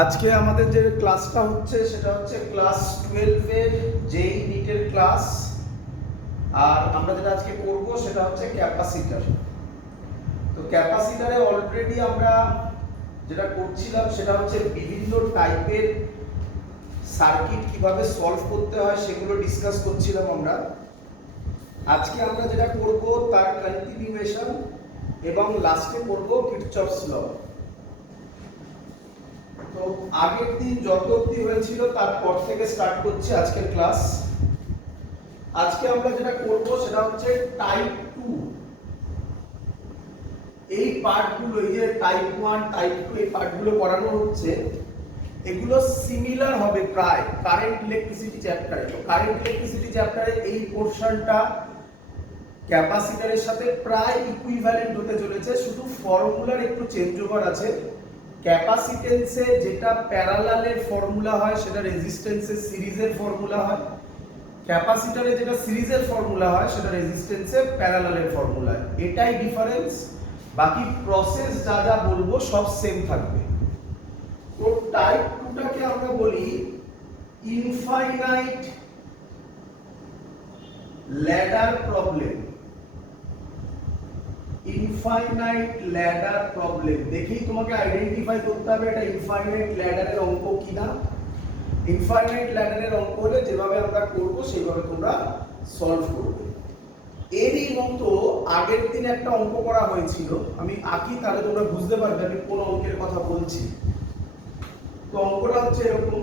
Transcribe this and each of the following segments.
আজকে আমাদের যে ক্লাসটা হচ্ছে সেটা হচ্ছে ক্লাস 12 এর যেই নিটের ক্লাস। আর আমরা যেটা আজকে করব সেটা হচ্ছে ক্যাপাসিটর। তো ক্যাপাসিটরে অলরেডি আমরা যেটা করছিলাম সেটা হচ্ছে বিভিন্ন টাইপের সার্কিট কিভাবে সলভ করতে হয় সেগুলো ডিসকাস করছিলাম আমরা। আজকে আমরা যেটা করব তার কন্টিনিউয়েশন এবং লাস্টে করব কিরচফস ল। তো আগের দিন যত অবধি হয়েছিল তারপর থেকে স্টার্ট করছে আজকের ক্লাস। আজকে আমরা যেটা করব সেটা হচ্ছে টাইপ 2। এই পার্টগুলো, এই যে টাইপ 1 টাইপ 2 এই পার্টগুলো পড়ানো হচ্ছে, এগুলো সিমিলার হবে প্রায় কারেন্ট ইলেকট্রিসিটি চ্যাপ্টারে। তো কারেন্ট ইলেকট্রিসিটি চ্যাপ্টারে এই পোরশনটা ক্যাপাসিটরের সাথে প্রায় ইকুইভ্যালেন্ট হতে চলেছে, শুধু ফর্মুলার একটু চেঞ্জ ওভার আছে। ক্যাপাসিটেন্সে যেটা প্যারালালের ফর্মুলা হয় সেটা রেজিস্ট্যান্সের সিরিজের ফর্মুলা হয়, ক্যাপাসিটরে যেটা সিরিজের ফর্মুলা হয় সেটা রেজিস্ট্যান্সের প্যারালালের ফর্মুলা। এটাই ডিফারেন্স, বাকি প্রসেস যা যা বলবো সব সেম থাকবে। তো টাইপ 2টাকে আমরা বলি infinite ladder problem. Infinite ladder problem দেখেই তোমাকে আইডেন্টিফাই করতে হবে এটা ইনফাইনাইট ল্যাডারের অঙ্ক কিনা। ইনফাইনাইট ল্যাডারের অঙ্ক হলে যেভাবে আমরা করব সেইভাবে তোমরা সলভ করবে। এরই মতো আগের দিন একটা অঙ্ক করা হয়েছিল, আমি আঁকি তাহলে তোমরা বুঝতে পারবে আমি কোন অঙ্কের কথা বলছি। তো অঙ্কটা হচ্ছে এরকম,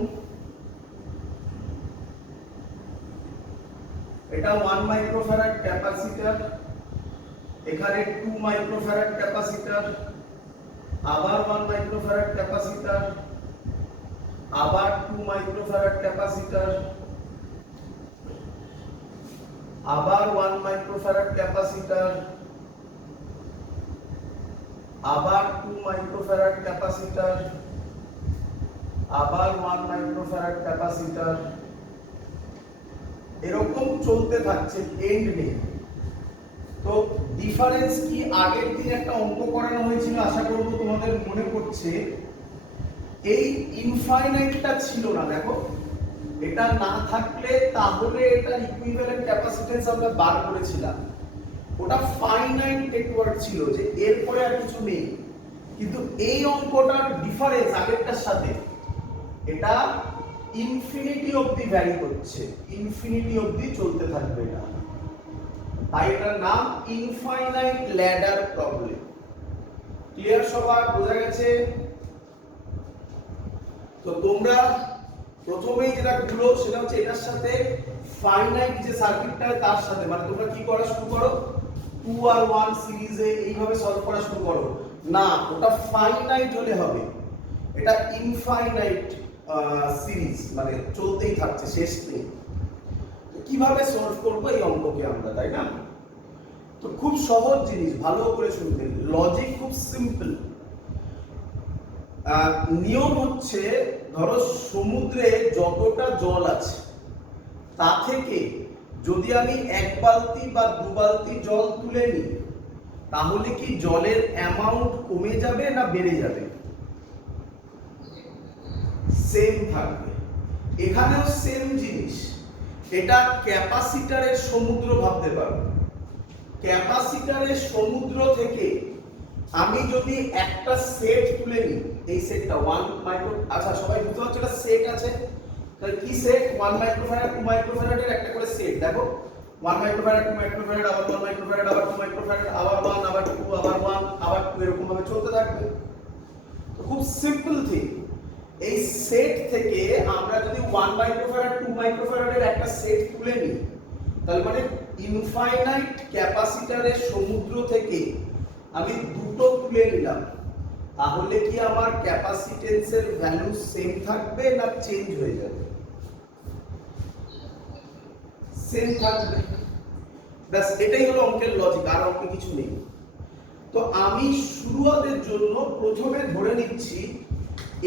এটা 1 মাইক্রোফ্যারাড ক্যাপাসিটর, এখানে 2 মাইক্রোফ্যারাড ক্যাপাসিটর, আবার 1 মাইক্রোফ্যারাড ক্যাপাসিটর, আবার 2 মাইক্রোফ্যারাড ক্যাপাসিটর, আবার 1 মাইক্রোফ্যারাড ক্যাপাসিটর, আবার 2 মাইক্রোফ্যারাড ক্যাপাসিটর, আবার 1 মাইক্রোফ্যারাড ক্যাপাসিটর। এরকম চলতে থাকছে, এন্ড নেই। তো ডিফারেন্স কি, আগের দিন একটা অঙ্ক করানো হয়েছিল, আশা করব তোমাদের মনে পড়ছে। এই ইনফাইনাইটটা ছিল না, দেখো এটা না থাকলে তাহলে এটা ইকুইভ্যালেন্ট ক্যাপাসিট্যান্স আমরা বার করেছিলাম। ওটা ফাইনাইট নেটওয়ার্ক ছিল যে এরপরে আর কিছু নেই। কিন্তু এই অঙ্কটার ডিফারেন্স আগেরটার সাথে, এটা ইনফিনিটি অবধি ভ্যারি করছে, ইনফিনিটি অবধি চলতে থাকবে এটা, তাই এটার নাম ইনফাইনাইট ল্যাডার প্রবলেম। ক্লিয়ার সবার, বোঝা গেছে? তো তোমরা প্রথমেই যেটা গুলো সেটা হচ্ছে এটার সাথে ফাইনাইট যে সার্কিটটা তার সাথে, মানে তোমরা কি করা শুরু করো 2 আর 1 সিরিজে এইভাবে সলভ করা শুরু করো না, ওটা ফাইনাইট হলে হবে। এটা ইনফাইনাইট সিরিজ, মানে চলতেই থাকছে, শেষ নেই। তো কিভাবে সলভ করব এই অঙ্ককে আমরা, তাই না? তো খুব সহজ জিনিস, ভালো করে শুনবে, লজিক খুব সিম্পল। নিয়ম হচ্ছে, ধরো সমুদ্রে যতটা জল আছে তা থেকে যদি আমি 1 বালতি বা 2 বালতি জল তুলে নিই, তাহলে কি জলের অ্যামাউন্ট কমে যাবে না বেড়ে যাবে? সেম থাকবে। এখানেও সেম জিনিস, এটা ক্যাপাসিটরের সমুদ্র ভাবতে পারো। ক্যাপাসিটরের সমুদ্র থেকে আমি যদি একটা সেট তুলে নিই, এই সেটটা 1 মাইক্রো, আচ্ছা সবাই বুঝতে পারছো এটা সেট আছে, তাহলে কি সেট? 1 মাইক্রোফ্যারাড 2 মাইক্রোফ্যারাডের একটা করে সেট। দেখো 1 মাইক্রোফ্যারাড 2 মাইক্রোফ্যারাড, আবার 1 মাইক্রোফ্যারাড, আবার 2 মাইক্রোফ্যারাড, আবার 1, আবার 2, আবার 1, আবার 2, এরকম ভাবে চলতে থাকবে। তো খুব সিম্পল থিং, এই সেট থেকে আমরা যদি 1 মাইক্রোফ্যারাড 2 মাইক্রোফ্যারাডের একটা সেট তুলে নিই, তাহলে মানে ইনফাইনাইট ক্যাপাসিটরের সমুদ্র থেকে আমি দুটো তুলে নিলাম, তাহলে কি আমার ক্যাপাসিটেন্সের ভ্যালু সেম থাকবে না চেঞ্জ হয়ে যাবে? সেম থাকবে। ব্যাস, এটাই হলো অঙ্কের লজিক, আর অঙ্কে কিছু নেই। তো আমি শুরুয়াতের জন্য প্রথমে ধরে নিচ্ছি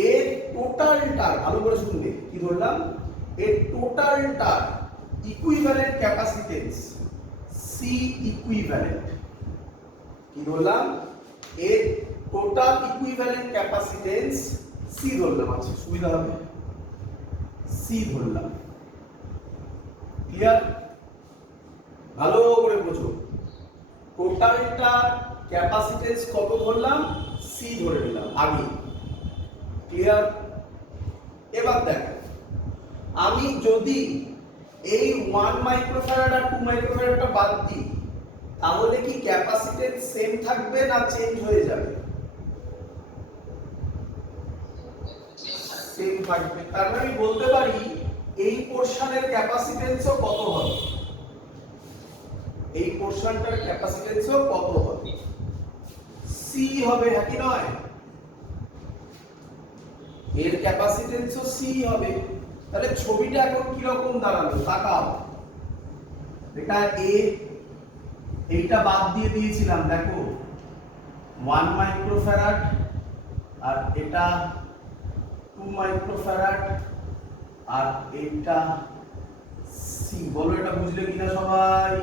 এর টোটালটা, ভালো করে শুনবে, কি ধরলাম? এর টোটালটা ইকুইভ্যালেন্ট ক্যাপাসিটেন্স সি ইকুইভ্যালেন্ট। কি বললাম? এর টোটাল ইকুইভ্যালেন্ট ক্যাপাসিটেন্স সি ধরলাম, আচ্ছা সুবিধা হবে, সি ধরলাম। ক্লিয়ার? ভালো করে বোঝো, টোটালটা ক্যাপাসিটেন্স কত ধরলাম, সি ধরে নিলাম আগে। ক্লিয়ার? এবার দেখো, আমি যদি এই 1 মাইক্রোফ্যারাড আর 2 মাইক্রোফ্যারাডটা বাদ দিই, তাহলে কি ক্যাপাসিটেন্স সেম থাকবে না চেঞ্জ হয়ে যাবে? সেম থাকবে। তার মানে আমি বলতে পারি এই পোরশনের ক্যাপাসিটেন্সও কত হবে, এই পোরশনটার ক্যাপাসিটেন্সও কত হবে, সি হবে, হ্যাঁ কি নয়? এর ক্যাপাসিটেন্সও সি হবে। তাহলে ছবিটা এখন কি রকম দাঁড়ালো তাকাও, এটা এ, এইটা বাদ দিয়ে দিয়েছিলাম দেখো 1 মাইক্রোফ্যারাড, আর এটা 2 মাইক্রোফ্যারাড, আর এটা সি। বলো এটা বুঝলে কিনা সবাই?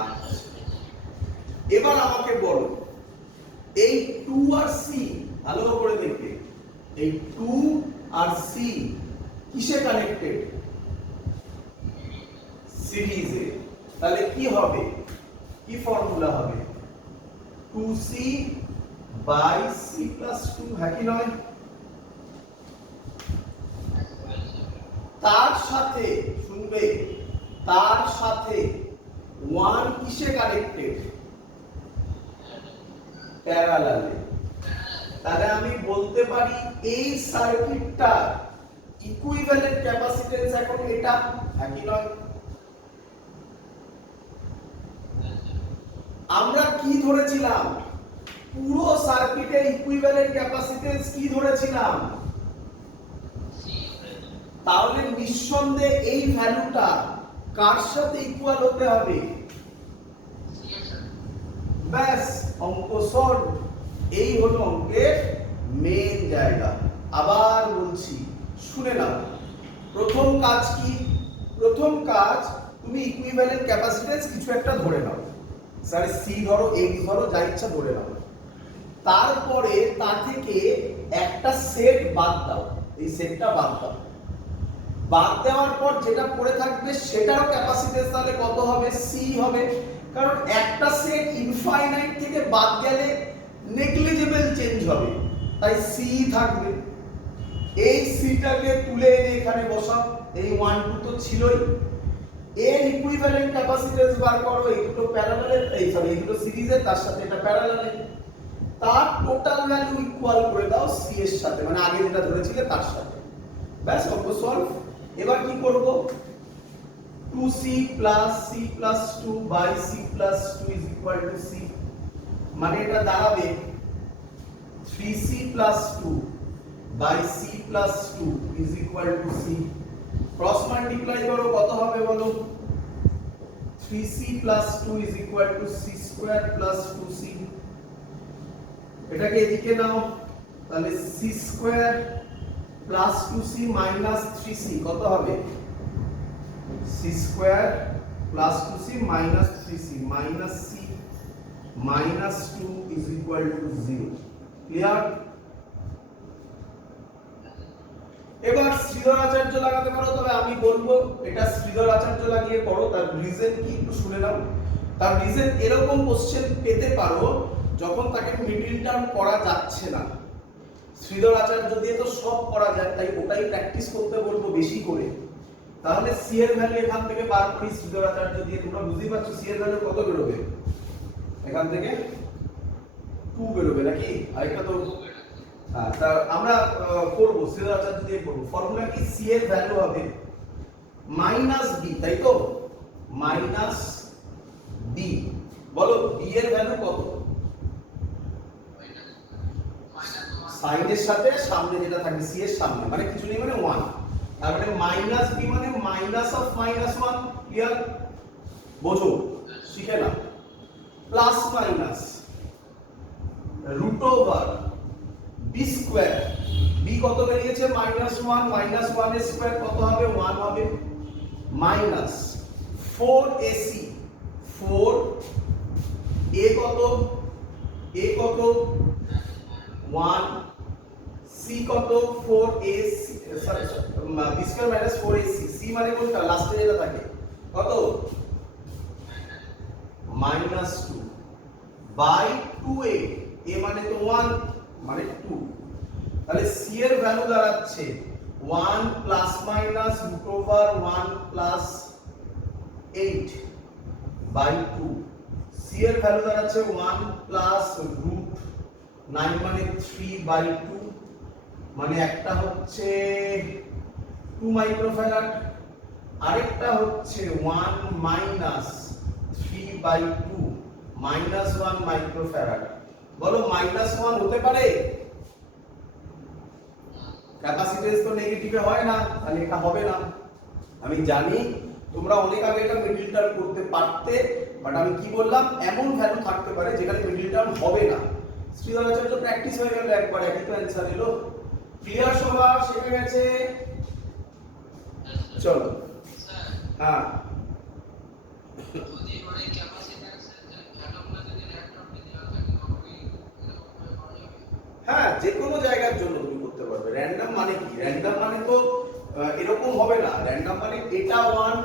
আচ্ছা, এবার আমাকে বলো এই 2 আর সি ভালো করে দেখবে, এই 2 আর সি কিসে কানেক্টেড? সিরিজে। তাহলে কি হবে, কি ফর্মুলা হবে? 2c বাই c প্লাস 2, হ্যাঁ কি নয়? তার সাথে শুনবে, তার সাথে 1 কিসে কানেক্টেড? প্যারালালে। তাহলে আমি বলতে পারি এই সার্কিটটা ইকুইভ্যালেন্ট ক্যাপাসিটেন্স এখন এটা, হ্যাঁ কি নয়? আমরা কি ধরেছিলাম, পুরো সার্কিটের ইকুইভ্যালেন্ট ক্যাপাসিটেন্স কি ধরেছিলাম? তাহলে নিঃসন্দেহে এই ভ্যালুটা কার সাথে ইকুয়াল হতে হবে? ব্যাস, অঙ্ক সলভ। এই হলো অঙ্কের মেন জায়গা। আবার বলছি, শুনে নাও। প্রথম কাজ কি? প্রথম কাজ, তুমি ইকুইভ্যালেন্ট ক্যাপাসিটেন্স কিছু একটা ধরে নাও, স্যার সি ধরো, এক্স ধরো, যা ইচ্ছা ধরে নাও। তারপরে তা থেকে একটা সেট বাদ দাও, এই সেটটা বাদ দাও। বাদ দেওয়ার পর যেটা পড়ে থাকবে সেটারও ক্যাপাসিটেন্স তাহলে কত হবে? সি হবে। কারণ একটা সেট ইনফাইনাইট থেকে বাদ গেলে নেগলিজেবল চেঞ্জ হবে, তাই সি থাকবে। এই সিটাকে তুলে এনে এখানে বসাও, এই 1 2 তো ছিলই। এর ইকুইভ্যালেন্ট ক্যাপাসিটেন্স বার করো, এই দুটো প্যারালালে, এই সরি এই দুটো সিরিজে, তার সাথে এটা প্যারালালে। তার টোটাল ভ্যালু ইকুয়াল করে দাও সি এর সাথে, মানে আগে যেটা ধরেছিলে তার সাথে। ব্যাস, অঙ্ক সলভ। এবার কি করব? 2c plus c plus 2 by c plus 2 is equal to c, মানে এটা দাঁড়াবে 3c plus 2 by c plus 2 is equal to c। Cross multiply করো, কত হবে বলো? 3c plus 2 is equal to c square plus 2c। এটাকে এদিকে নাও, তাহলে c square plus 2c minus 3c কত হবে? c square plus 2c minus 3c minus c minus 2 is equal to 0। Clear? এবার শ্রীধর আচার্য লাগাতে পারো, তবে আমি বলবো এটা শ্রীধর আচার্য লাগিয়ে করো। তার রিজন কি একটু শুনে নাও। তার রিজন এরকম কোশ্চেন পেতে পারো যখন তাকে মিডল টার্ম করা যাচ্ছে না। শ্রীধর আচার্য দিয়ে তো সব করা যায়, তাই ওটাই প্র্যাকটিস করতে বলবো বেশি করে। তাহলে সি এর ভ্যালু এখান থেকে বার করি শ্রীধর আচার্য দিয়ে। তোমরা বুঝতেই পারছো সি এর ভ্যালু কত বেরোবে? এখান থেকে 2 বেরোবে নাকি? আরেকটা তো হ্যাঁ, তা আমরা করব শ্রীধর আচার্য দিয়ে করব। ফর্মুলা কি? সি এর ভ্যালু হবে মাইনাস বি, তাই তো? Minus B. বলো বি এর ভ্যালু কত? সাইনের সাথে সামনে যেটা থাকবে সি এর সামনে, মানে কিছু নেই, মানে 1। তার মানে মাইনাস বি মানে মাইনাস অফ -1। ক্লিয়ার? বোঝো, শিখে না। Plus minus root over B square. B কত বেরিয়েছে? -1। -1 এর স্কয়ার কত হবে? 1 হবে। Minus 4ac। 4 a কত? এ কত 1, সি কত 4a sorry B square minus 4ac, C মানে কোনটা লাস্টে যেটা থাকে কত -2 বাই 2a, a মানে তো 1 মানে 2, তাহলে সি এর ভ্যালু দাঁড়াচ্ছে 1 plus minus root over 1 plus 8 by 2, C এর ভ্যালু দাঁড়াচ্ছে 1 প্লাস রুট 9 মানে 3 বাই 2, মানে একটা হচ্ছে 2 মাইক্রোফ্যারাড, আরেকটা হচ্ছে 1 মাইনাস 3 বাই 2 মাইনাস 1 মাইক্রোফ্যারাড। বলো মাইনাস 1 হতে পারে? ক্যাপাসিট্যান্স তো নেগেটিভে হয় না, তাহলে এটা হবে না। আমি জানি তোমরা অনেক আগে এটা মিডল টার্ম করতে পারতে, বাট আমি কি বললাম এমন ভ্যালু থাকতে পারে যেখানে মিডল টার্ম হবে না। শ্রীধরাচার্য প্র্যাকটিস হয়ে গেল একবার, একই তো অ্যানসার এলো। ক্লিয়ার সবার? শিখে গেছে? চলো হ্যাঁ যদি মানে ক্যাপাসিট্যান্সের যে ভ্যালুগুলো যদি র্যান্ডমলি দেওয়া থাকে তবে এরকম ভাবে পাওয়া যাবে। হ্যাঁ, যে কোনো জায়গার জন্য তুমি করতে পারবে। র্যান্ডম মানে কি? র্যান্ডম মানে তো এরকম হবে না। র্যান্ডম মানে এটা 1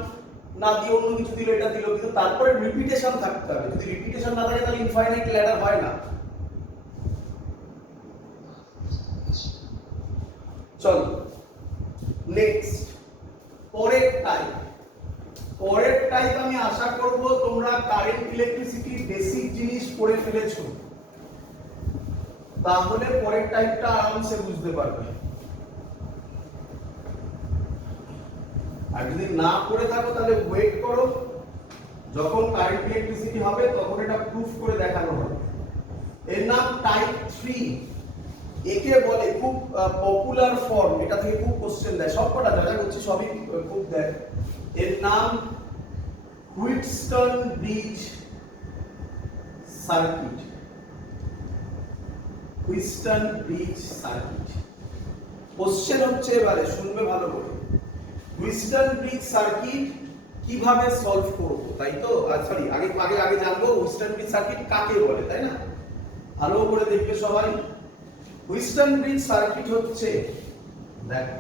না দিয়ে অন্য কিছু দিল, এটা দিল, কিন্তু তারপরে রিপিটেশন থাকতে হবে। যদি রিপিটেশন না থাকে তাহলে ইনফাইনাইট ল্যাডার হয় না। চলো নেক্সট পরের টাইপ। পরের টাইপ আমি আশা করব তোমরা কারেন্ট ইলেকট্রিসিটির বেসিক জিনিস পড়ে ফেলেছো, তাহলে পরের টাইপটা আরামসে বুঝতে পারবে। আর যদি না পড়ে থাকো তাহলে ওয়েট করো, যখন কারেন্ট ইলেকট্রিসিটি হবে তখন এটা প্রুফ করে দেখানো হবে। এর নাম টাইপ 3। একে বলে খুব পপুলার ফর্ম, এটা থেকে খুব কোশ্চেন দেয়, সবকটা যা যা করছি সবই খুব দেয়। এর নাম Wheatstone bridge circuit. Wheatstone bridge circuit question হচ্ছে, এবারে শুনবে ভালো করে, হুইটস্টন ব্রিজ সার্কিট কিভাবে সলভ করব, তাই তো? সরি, আগে আগে আগে জানবো হুইটস্টন ব্রিজ সার্কিট কাকে বলে, তাই না? ভালো করে দেখবে সবাই। হুইটস্টন ব্রিজ সার্কিট হচ্ছে, দেখো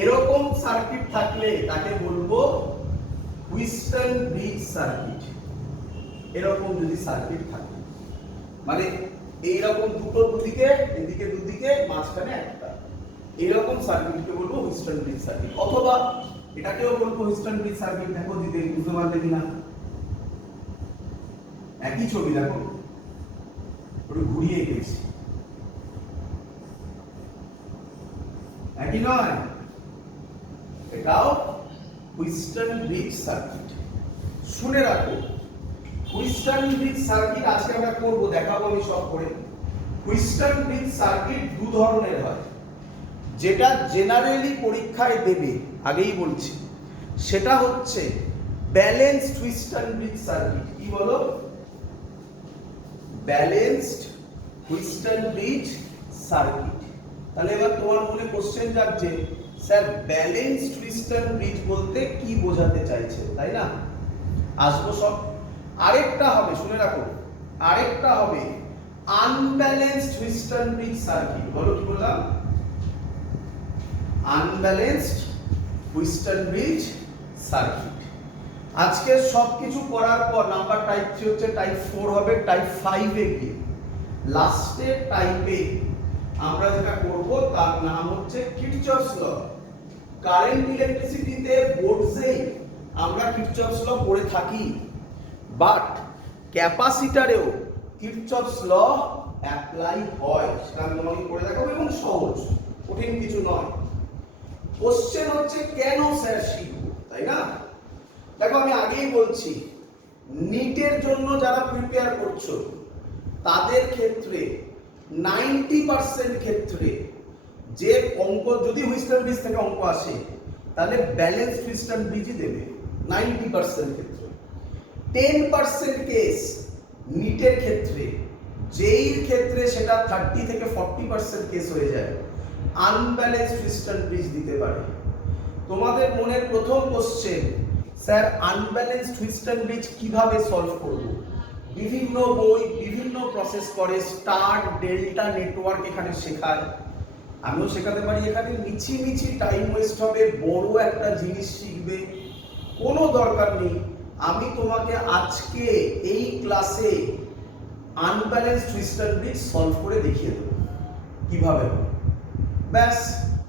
এরকম সার্কিট থাকলে তাকে বলবো হুইটস্টন ব্রিজ সার্কিট। এরকম যদি সার্কিট থাকে, মানে এইরকম দুটো দুদিকে, এদিকে দুদিকে, মাঝখানে একটা, এরকম সার্কিটকে বলবো হুইটস্টন ব্রিজ সার্কিট। অথবা এটাকেও বলবো হুইটস্টন ব্রিজ সার্কিট। দেখো দিদি বুঝতে পারলে কিনা, একই ছবি দেখো, একটু ঘুরিয়ে গেছি, একই নয়? এটাও হুইটস্টন ব্রিজ সার্কিট। শুনে রাখো, হুইটস্টন ব্রিজ সার্কিট আজকে আমরা করব, দেখাবো আমি সব করে। হুইটস্টন ব্রিজ সার্কিট দু ধরনের হয়, যেটা জেনারেলি পরীক্ষায় দেবে, আগেই বলছি, সেটা হচ্ছে ব্যালেন্সড হুইটস্টন ব্রিজ সার্কিট। কি বলো? Balanced Wheatstone bridge circuit. তাহলে এবার তোমার মনে কোশ্চেন যাচ্ছে, স্যার ব্যালেন্সড হুইটস্টন ব্রিজ বলতে কি বোঝাতে চাইছে, তাই না? আসবো সব। আরেকটা হবে, শুনে রাখো, আরেকটা হবে আনব্যালেন্সড হুইটস্টন ব্রিজ সার্কিট। বলো কি বললাম? Unbalanced Wheatstone bridge circuit. আজকে সবকিছু করার পর নাম্বার টাইপ 3 হচ্ছে, টাইপ 4 হবে, টাইপ 5 এ গিয়ে লাস্টের টাইপে আমরা যেটা করব তার নাম হচ্ছে কিরচফস ল। কারেন্ট ইলেকট্রিসিটিতে বোর্ডসেই আমরা কিরচফস ল পড়ে থাকি, বাট ক্যাপাসিটরেও কিরচফস ল অ্যাপ্লাই হয়, সেটা আমি তোমাকে পড়ে দেখাবো, এবং সহজ, কঠিন কিছু নয়। কোশ্চেন হচ্ছে কেন স্যার শিখবো, তাই না? দেখো আমি আগেই বলছি, নিটের জন্য যারা প্রিপেয়ার করছো তাদের ক্ষেত্রে 90% ক্ষেত্রে যে অঙ্ক, যদি হুইটস্টন ব্রিজ থেকে অঙ্ক আসে তাহলে ব্যালেন্সড হুইটস্টন ব্রিজই দেবে 90% ক্ষেত্রে। 10% কেস নিটের ক্ষেত্রে যেইর ক্ষেত্রে সেটা 30 থেকে 40% কেস হয়ে যায়, আনব্যালেন্সড টুইস্ট ব্রিজ দিতে পারে। তোমাদের মনের প্রথম question, sir unbalanced twist bridge কিভাবে সলভ করব? বিভিন্ন বই বিভিন্ন প্রসেস করে, স্টার ডেল্টা নেটওয়ার্ক এখানে শেখায়, আমিও শেখাতে পারি। এখানে মিছি টাইম ওয়েস্ট হবে, বড় একটা জিনিস শিখবে, কোনো দরকার নেই। আমি তোমাকে আজকে এই ক্লাসে আনব্যালেন্সড টুইস্ট ব্রিজ সলভ করে দেখিয়ে দেবো কিভাবে হবে। ব্যাস,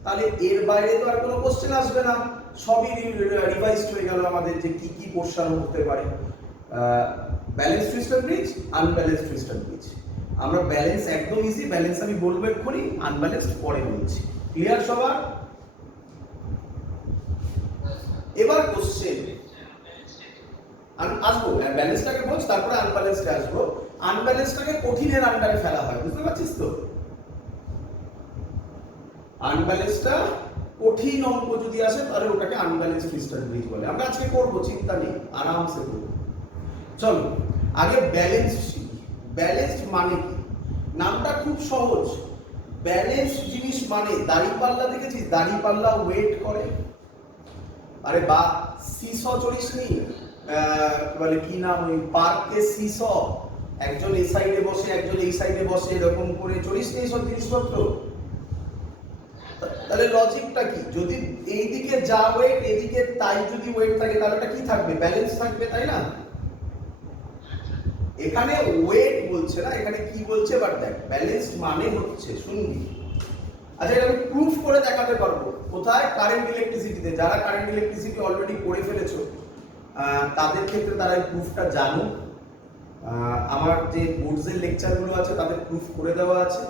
তাহলে এর বাইরে তো আর কোনো কোশ্চেন আসবে না, সবই রিভাইজড হয়ে গেল আমাদের যে কি কি কোশ্চেন হতে পারে। Balance twist bridge, unbalanced twist bridge. আমরা ব্যালেন্স একদম ইজি, ব্যালেন্স আমি বলবো এক্ষুনি, আনব্যালেন্সড পরে বলছি। ক্লিয়ার সবার? এবার কোশ্চেন আসবো, ব্যালেন্সটাকে বলছি তারপরে আনব্যালেন্সডে আসবো। আনব্যালেন্সটাকে কঠিনের আন্ডারে ফেলা হয়, বুঝতে পারছিস তো? আনব্যালেন্সটা কঠিন অঙ্ক যদি আসে তাহলে ওটাকে আনব্যালেন্সড টুইস্ট ব্রিজ বলে। আমরা আজকে করবো, চিন্তা নেই, আরামসে করবো। চলো আগে ব্যালেন্স শিখি। ব্যালেন্সড মানে কি? নামটা খুব সহজ। ব্যালেন্সড জিনিস মানে দাড়িপাল্লা দেখেছিস? দাড়িপাল্লা ওয়েট করে। আরে বা সিস চড়িস নি, বলে কি নাম ওই পার্কে সিস, একজন এই সাইডে বসে একজন এই সাইডে বসে, এরকম করে চড়িস নি সব জিনিসপত্র। তাহলে লজিকটা কি? যদি এইদিকে যা ওয়েট এদিকে তাই যদি ওয়েট থাকে তাহলে এটা কি থাকবে? ব্যালেন্স থাকবে, তাই না? এখানে ওয়েট বলছে না, এখানে কি বলছে? বাট দেখ ব্যালেন্সড মানে হচ্ছে, শুনবি। আচ্ছা এটা আমি প্রুফ করে দেখাতে পারবো। কোথায়? কারেন্ট ইলেকট্রিসিটিতে। যারা কারেন্ট ইলেকট্রিসিটি অলরেডি পড়ে ফেলেছো তাদের ক্ষেত্রে তারা এই প্রুফটা জানো। আমার যে বোর্ডসের লেকচারগুলো আছে তাদের প্রুফ করে দেওয়া আছে।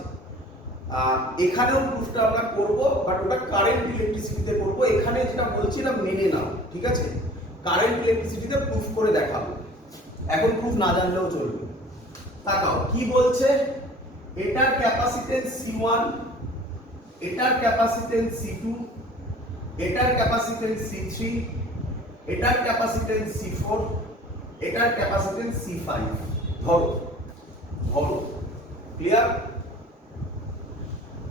এখানেও প্রুফটা আমরা করব, বাট ওটা কারেন্ট ইলেকট্রিসিটিতে করব। এখানে যেটা বলছিলাম মেনে নাও, ঠিক আছে? কারেন্ট ইলেকট্রিসিটিতে প্রুফ করে দেখাবো, এখন প্রুফ না জানলেও চলবে। তাকাও কি বলছে। এটার ক্যাপাসিটেন্স C1, এটার ক্যাপাসিটেন্স C2, এটার ক্যাপাসিটেন্স C3, এটার ক্যাপাসিটেন্স C4, এটার ক্যাপাসিটেন্স C5। ধরো ধরো, ক্লিয়ার?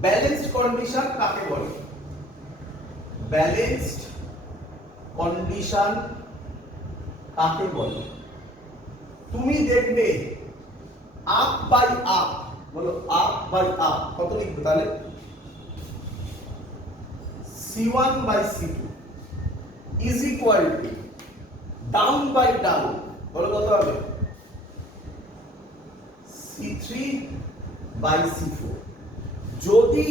ব্যালেন্সড কন্ডিশন কাকে বলে? ব্যালেন্সড কন্ডিশন কাকে বলে? তুমি দেখবে আপ বাই আপ, বলো আপ বাই আপ কত লিখবে তাহলে? C1 by C2 is equal to down by down, বলো কত হবে? C3 by C4। যদি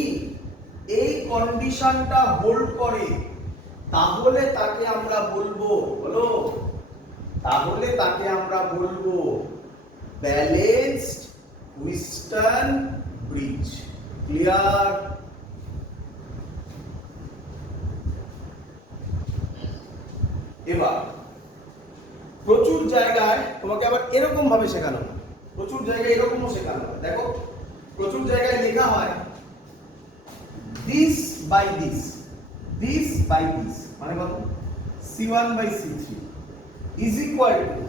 এই কন্ডিশনটা হোল্ড করে তাহলে তাকে আমরা বলবো, বলো, তাহলে তাকে আমরা বলবো ব্যালেন্সড টুইস্ট ব্রিজ। ক্লিয়ার? এবার প্রচুর জায়গায় তোমাকে আবার এরকম ভাবে শেখানো, প্রচুর জায়গায় এরকমও শেখানো হয়। দেখো প্রচুর জায়গায় লেখা হয় this by this, this by this, মানে কত? C1 by C3 is equal to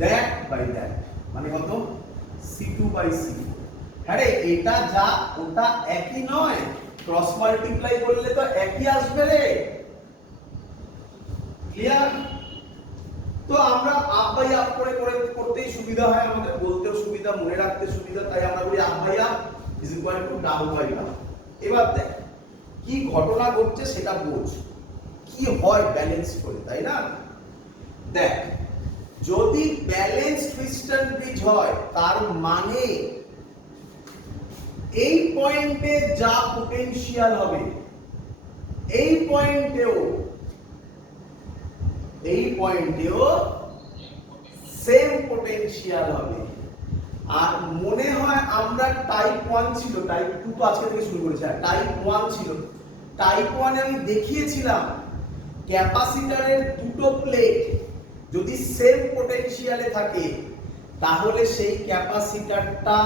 that by that, মানে কত? C2 by C4। আরে এটা যা ওটা একই নয়, ক্রস মাল্টিপ্লাই করলে তো একই আসবে রে। ক্লিয়ার? তো আমরা আপ বাই আপ করে করতেই সুবিধা হয়, আমাদের বলতেও সুবিধা, মনে রাখতে সুবিধা, তাই আমরা বলি up by up is equal to down by down. এবার দেখ কি ঘটনা ঘটছে সেটা বোঝ, কি হয় ব্যালেন্স করে, তাই না? দেখ যদি ব্যালেন্স টুইস্ট ব্রিজ হয় তার মানে এই পয়েন্টে যা পোটেনশিয়াল হবে এই পয়েন্টেও সেম পোটেনশিয়াল হবে। আর মনে হয় আমরা টাইপ 1 ছিল, টাইপ 2 তো আজকে থেকে শুরু করেছি, আর টাইপ 1 ছিল। টাইপ 1 এ আমি দেখিয়েছিলাম ক্যাপাসিটরের দুটো প্লেট যদি সেম পোটেনশিয়ালে থাকে তাহলে সেই ক্যাপাসিটরটা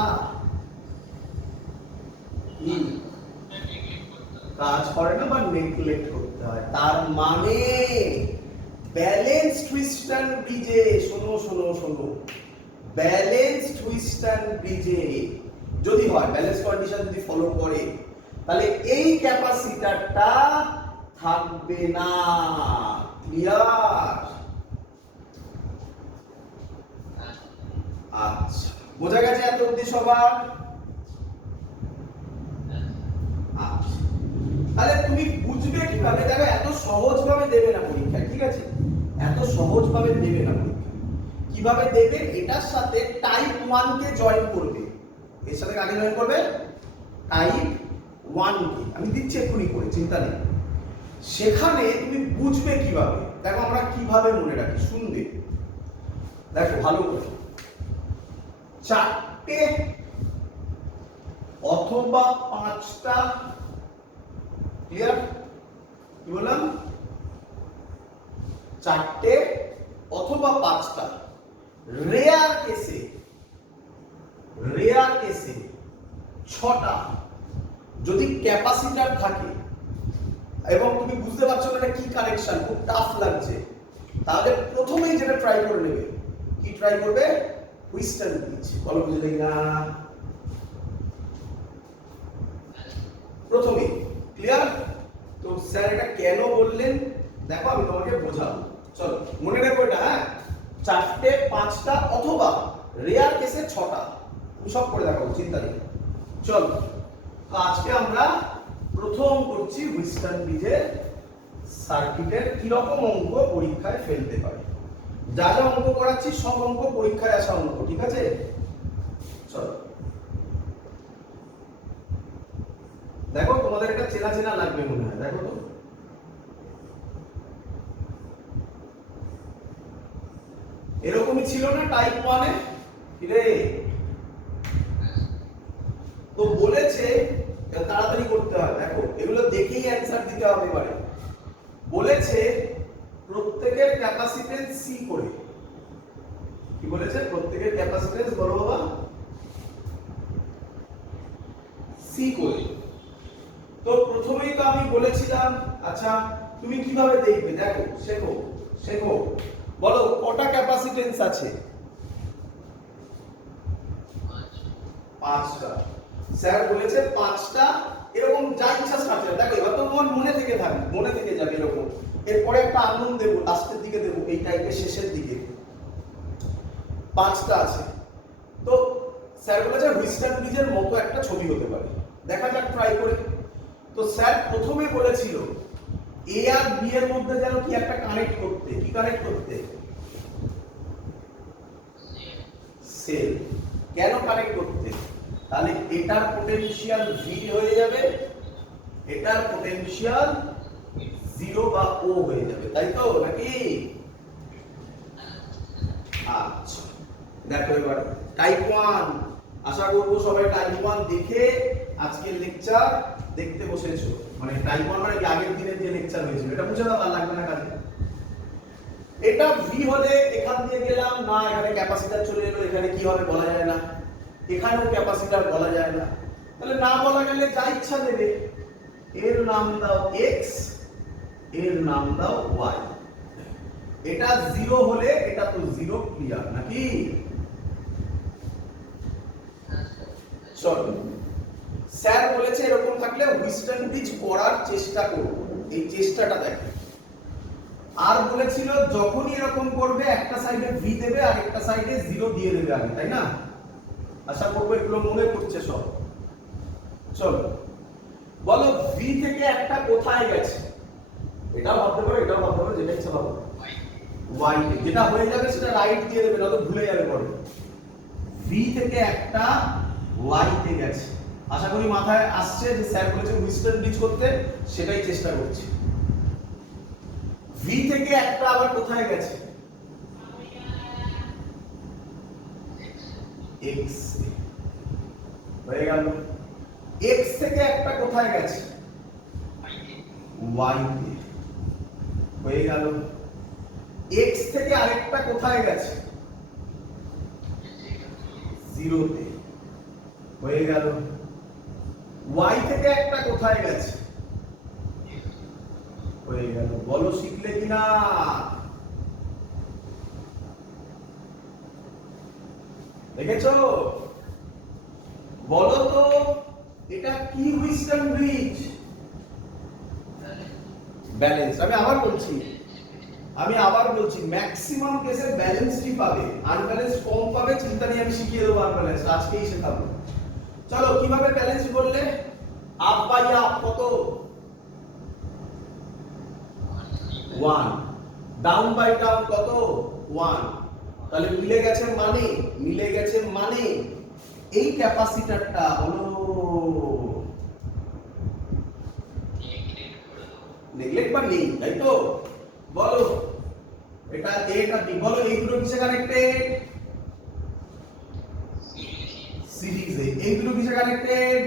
কাজ করে না বা নেগলেক্ট করতে হয়। তার মানে ব্যালেন্স টুইস্ট ব্রিজে, শোনো শোনো শোনো, ব্যালেন্সড হুইস্টন ব্রিজে যদি হয়, ব্যালেন্স কন্ডিশন যদি ফলো করে, তাহলে এই ক্যাপাসিটরটা থাকবে না। ক্লিয়ার? আচ্ছা, বোঝা গেছে এত অবধি সবার? আচ্ছা, তাহলে তুমি বুঝবে কিভাবে? দেখো, এত সহজ ভাবে দেবে না পরীক্ষা, ঠিক আছে? এত সহজ ভাবে দেবে না পরীক্ষা। কিভাবে দেবে? এটার সাথে টাইপ 1 কে জয়েন করবে। এর সাথে কাকে জয়েন করবে? টাইপ 1 কে। আমি দিচ্ছি এক্ষুনি করে, চিন্তা নেই। সেখানে তুমি বুঝবে কিভাবে। দেখো আমরা কিভাবে মনে রাখি, শুনবে। দেখো ভালো করে, 4টে অথবা 5টা, ক্লিয়ার? কি বললাম? 4টে অথবা 5টা, রেয়ার কেসে 6টা যদি ক্যাপাসিটর থাকে, এবং তুমি বুঝতে পারছো না এটা কি কানেকশন, খুব টাফ লাগছে, তাহলে প্রথমেই যেটা ট্রাই করে নেবে, কি ট্রাই করবে? Wheatstone bridge. বলো বুঝলে না? প্রথমে, ক্লিয়ার? তো স্যার এটা কেন বললেন দেখো, আমি তোমাকে বোঝাবো। চলো মনে রেখো এটা, হ্যাঁ? 4টে 5টা অথবা রেয়ার কেসে 6টা, তুমি সব করে দেখাবো, চিন্তা নেই। চলো, তো আজকে আমরা প্রথম করছি হুইস্টন ব্রিজের সার্কিটের কিরকম অঙ্ক পরীক্ষায় ফেলতে পারে। যা যা অঙ্ক করাচ্ছি সব অঙ্ক পরীক্ষায় আসা অঙ্ক, ঠিক আছে? চলো, দেখো তোমাদের একটা চেনা চেনা লাগবে মনে হয়, দেখো তো। এরকমই ছিল না টাইপ 1 এ? কিরে, তো বলেছে তাড়াতাড়ি করতে হয়। দেখো এগুলো দেখেই অ্যানসার দিতে হবে এবারে। বলেছে প্রত্যেকের ক্যাপাসিটেন্স সি করে। কি বলেছে? প্রত্যেকের ক্যাপাসিটেন্স, বলো বাবা, সি করে। তো প্রথমেই তো আমি বলেছিলাম, আচ্ছা তুমি কিভাবে দেখবে? দেখো, শেখো শেখো। বলো কটা ক্যাপাসিটেন্স আছে? 5টা। স্যার বলেছে 5টা, এরকম যা ইচ্ছা সাথে। দেখো এবার তো তোমার মনে থেকে থাকবে, মনে থেকে যাবে এরকম। এরপরে একটা আননোন দেবো, লাস্টের দিকে দেবো, এই টাইপের শেষের দিকে। 5টা আছে। তো স্যার বলেছে হুইস্টন ব্রিজের মতো একটা ছবি হতে পারে। দেখা যাক ট্রাই করে। তো স্যার প্রথমে বলেছিল এ আর বি এর মধ্যে যেন কি একটা কানেক্ট করতে। কি কানেক্ট করতে? সেল। কেন কানেক্ট করতে? তাহলে এটার পোটেনশিয়াল ভি হয়ে যাবে, এটার পোটেনশিয়াল 0 বা ও হয়ে যাবে, তাই তো নাকি? আচ্ছা, দেখো এবার টাইপ 1। আশা করব সবাই টাইপ 1 দেখে আজকের লেকচার দেখতে বসেছো। মানে টাইপ 1 মানে আগের দিনের যে লেকচার হয়েছিল, এটা বুঝে দাও, আর লাগবে না কাজে। এটা ভি হলে এখান দিয়ে গেলাম না, এখানে ক্যাপাসিটর চলে এলো, এখানে কি হবে বলা যায় না, এখানেও ক্যাপাসিটর বলা যায় না। তাহলে না বলা গেলে যা ইচ্ছা দেবে। এর নাম দাও এক্স, এর নাম দাও ওয়াই। এটা 0 হলে এটা তো 0, ক্লিয়ার নাকি? চলো, স্যার বলেছে এরকম থাকলে হুইস্টন ব্রিজ করার চেষ্টা করব, এই চেষ্টাটা দেখো। আর বলেছিল যখনই এরকম করবে একটা সাইডে ভি দেবে আর একটা সাইডে 0 দিয়ে দেবে আগে, তাই না? আশা করবো এগুলো মনে পড়ছে সব। চলো বলো ভি থেকে একটা কোথায় গেছে? এটাও ভাবতে পারো, এটাও ভাবতে পারো, যেটা ইচ্ছা ভাবো। ওয়াই, যেটা হয়ে যাবে সেটা রাইট দিয়ে দেবে, নয়তো ভুলে যাবে পরে। ভি থেকে একটা ওয়াই তে গেছে। আশা করি মাথায় আসছে যে স্যার বলেছে হুইস্টন ব্রিজ করতে, সেটাই চেষ্টা করছি। ভি থেকে একটা আবার কোথায় গেছে? এক্স হয়ে গেল। এক্স থেকে একটা কোথায় গেছে? ওয়াই তে হয়ে গেল। এক্স থেকে আরেকটা কোথায় গেছে? 0 তে হয়ে গেল। ওয়াই থেকে একটা কোথায় গেছে? হয়ে গেল। বলো শিখলে কিনা? দেখেছো? বলো তো এটা কি হুইস্টন ব্রিজ? ব্যালেন্স। আমি আবার বলছি ম্যাক্সিমাম কেসে ব্যালেন্সই পাবে, আনব্যালেন্স কম পাবে। চিন্তা নেই, আমি শিখিয়ে দেবো আনব্যালেন্স, আজকেই শেখাবো। চলো কিভাবে ব্যালেন্স বললে? আপ বাই আপ কত? 1। ডাউন বাই ডাউন কত? 1। তাহলে মিলে গেছে মানে এই ক্যাপাসিটরটা হলো নেগলেক্ট বা নেই, তাই তো? বলো এটা এ এটা বি। বলো এই দুটো কিসে কানেক্টেড? সিরিজে। এই দুটো কিসে কানেক্টেড?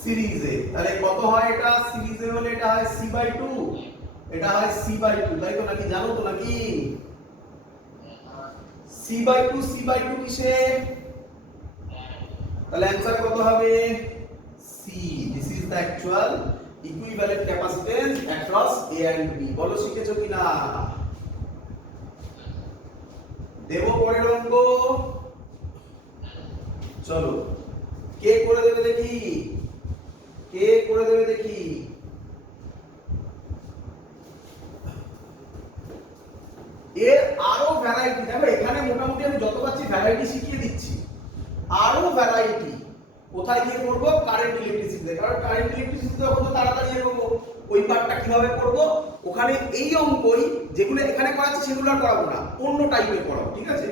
সিরিজে। তাহলে কত হয় এটা? সিরিজে হলে এটা হয় C/2, এটা হয় C/2, তাই তো? নাকি জানো তো নাকি? C/2 কিসে? তাহলে অ্যানসার কত হবে? C। This is the actual equivalent capacitance across A and B। বলো শিখেছো কিনা? দেব পরের অঙ্ক। চলো কে করে দেবে দেখি? এর আরো ভ্যারাইটি। দেখো এখানে মোটামুটি আমি যত পাচ্ছি ভ্যারাইটি শিখিয়ে দিচ্ছি। আরো ভ্যারাইটি কোথায় গিয়ে করব? কারেন্ট ইলেকট্রিসিটিতে। কারণ কারেন্ট ইলেকট্রিসিটিতে কত তাড়াতাড়ি এগোবো, ওই পার্টটা কিভাবে করব ওখানে এই অঙ্কই যেগুলো এখানে করাচ্ছি সেগুলো আর করাবো না, অন্য টাইপের করাবো, ঠিক আছে?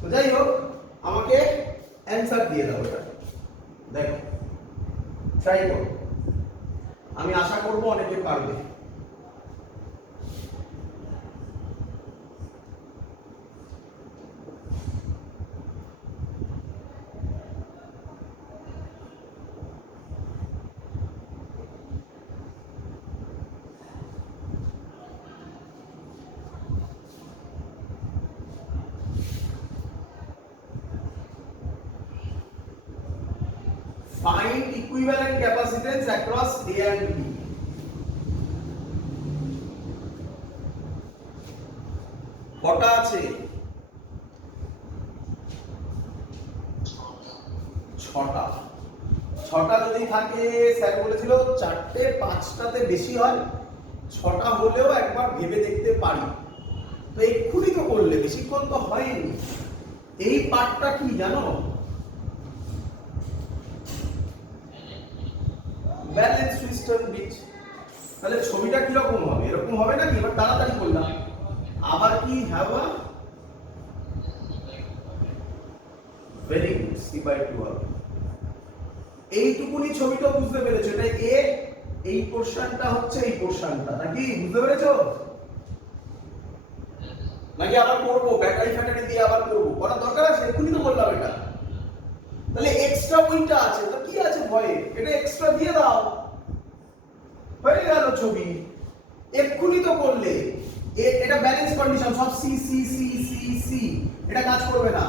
তো যাই হোক, আমাকে অ্যানসার দিয়ে দাও এটা। দেখো ট্রাই করো, আমি আশা করব অনেকে পারবে। Find equivalent capacitance across A and B. কটা আছে? 6টা। 6টা যদি থাকে, স্যার বলেছিল 4টে 5টাতে বেশি হয়, 6টা হলেও একবার ভেবে দেখতে পারি। তো এক্ষুনি তো করলে, বেশিক্ষণ তো হয়নি। এই পার্টটা কি জানো? Balance Wheatstone bridge. তাহলে ছবিটা কি রকম হবে? এরকম হবে নাকি? এবার তাড়াতাড়ি করলাম। আবার কি হবে? ভেরি গুড, C/2 হবে। এইটুকুনি ছবিটা বুঝতে পেরেছো? এটা এ, এই পোরশনটা হচ্ছে এই পোরশনটা, নাকি? বুঝতে পেরেছো? নাকি আবার করবো? ব্যাটারি ফ্যাটারি দিয়ে আবার করবো? করার দরকার আছে? এক্ষুনি তো বললাম এটা। তাহলে এক্সট্রা ওইটা আছে, তো কি আছে ভয়ে? এটা এক্সট্রা দিয়ে দাও, হয়ে গেল ছবি। এক্ষুনি তো করলে। এটা ব্যালেন্স কন্ডিশন, সব C C C C C, এটা কাজ করবে না।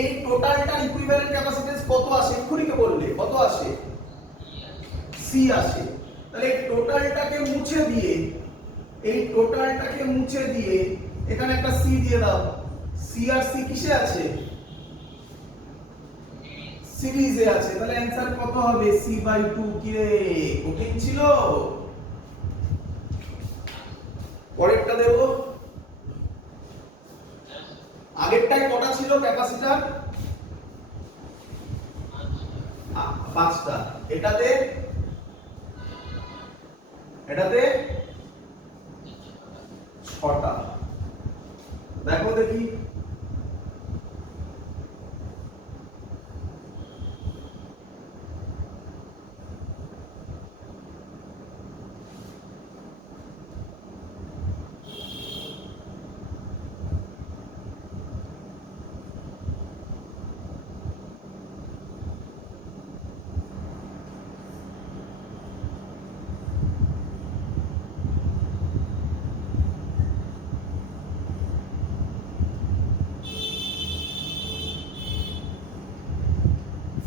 এই টোটালটার ইকুইভ্যালেন্ট ক্যাপাসিট্যান্স কত আসে? এক্ষুনি তো করলে। কত আসে? সি আসে। তাহলে এই টোটালটাকে মুছে দিয়ে এখানে একটা সি দিয়ে দাও। সি আর সি কিসে আছে? সিরিজে আছে। তাহলে অ্যানসার কত হবে? C/2। কি রে, কঠিন ছিল? পরেরটা দেব। আগেরটায় কটা ছিল ক্যাপাসিটর? 5টা। এটাতে 6টা। দেখো দেখি।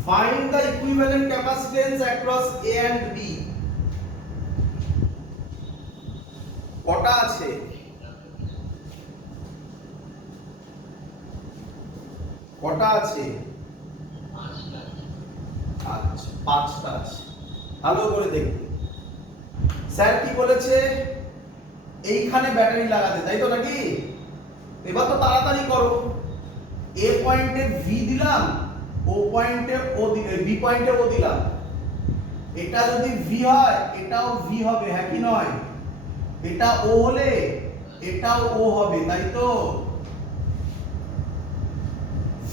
Find the equivalent capacitance across A and B. কটা আছে? কটা আছে? আচ্ছা, 5টা আছে। ভালো করে দেখবে। স্যার কি বলেছে? এইখানে ব্যাটারি লাগাতে, তাই তো নাকি? এবার তো তাড়াতাড়ি করো। এ পয়েন্টে ভি দিলাম, ও পয়েন্টে ও দিলাম, বি পয়েন্টে ও দিলাম। এটা যদি ভি হয় এটাও ভি হবে, হ্যাঁ কি নয়? এটা ও হলে এটাও ও হবে, তাই তো?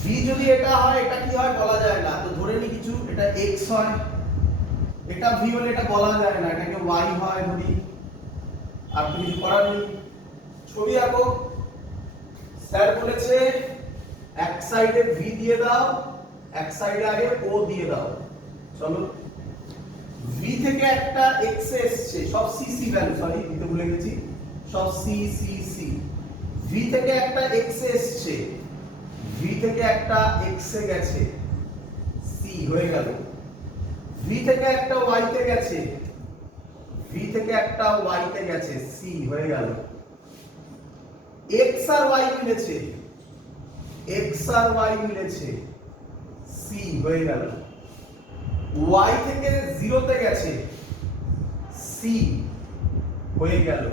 ভি যদি এটা হয় এটা কি হয় বলা যায় না, তো ধরে নি কিছু এটা এক্স হয়। এটা ভি হলে এটা বলা যায় না, এটাকে ওয়াই হয় ধরি। আর কিছু করার নেই, ছবি আঁকো। স্যার বলেছে এক সাইডে ভি দিয়ে দাও, এক সাইডে আগে ও দিয়ে দাও। চলো, ভি থেকে একটা এক্স এসছে, সব সি সি ভ্যালু, সরি দিতে ভুলে গেছি, সব সি সি সি। ভি থেকে একটা এক্স এসছে, ভি থেকে একটা এক্স এ গেছে, সি হয়ে গেল। ভি থেকে একটা ওয়াই তে গেছে, ভি থেকে একটা ওয়াই তে গেছে, সি হয়ে গেল। এক্স আর ওয়াই মিলেছে, এক্স আর ওয়াই মিলেছে, সি হয়ে গেল। ওয়াই থেকে 0 তে গেছে, সি হয়ে গেল।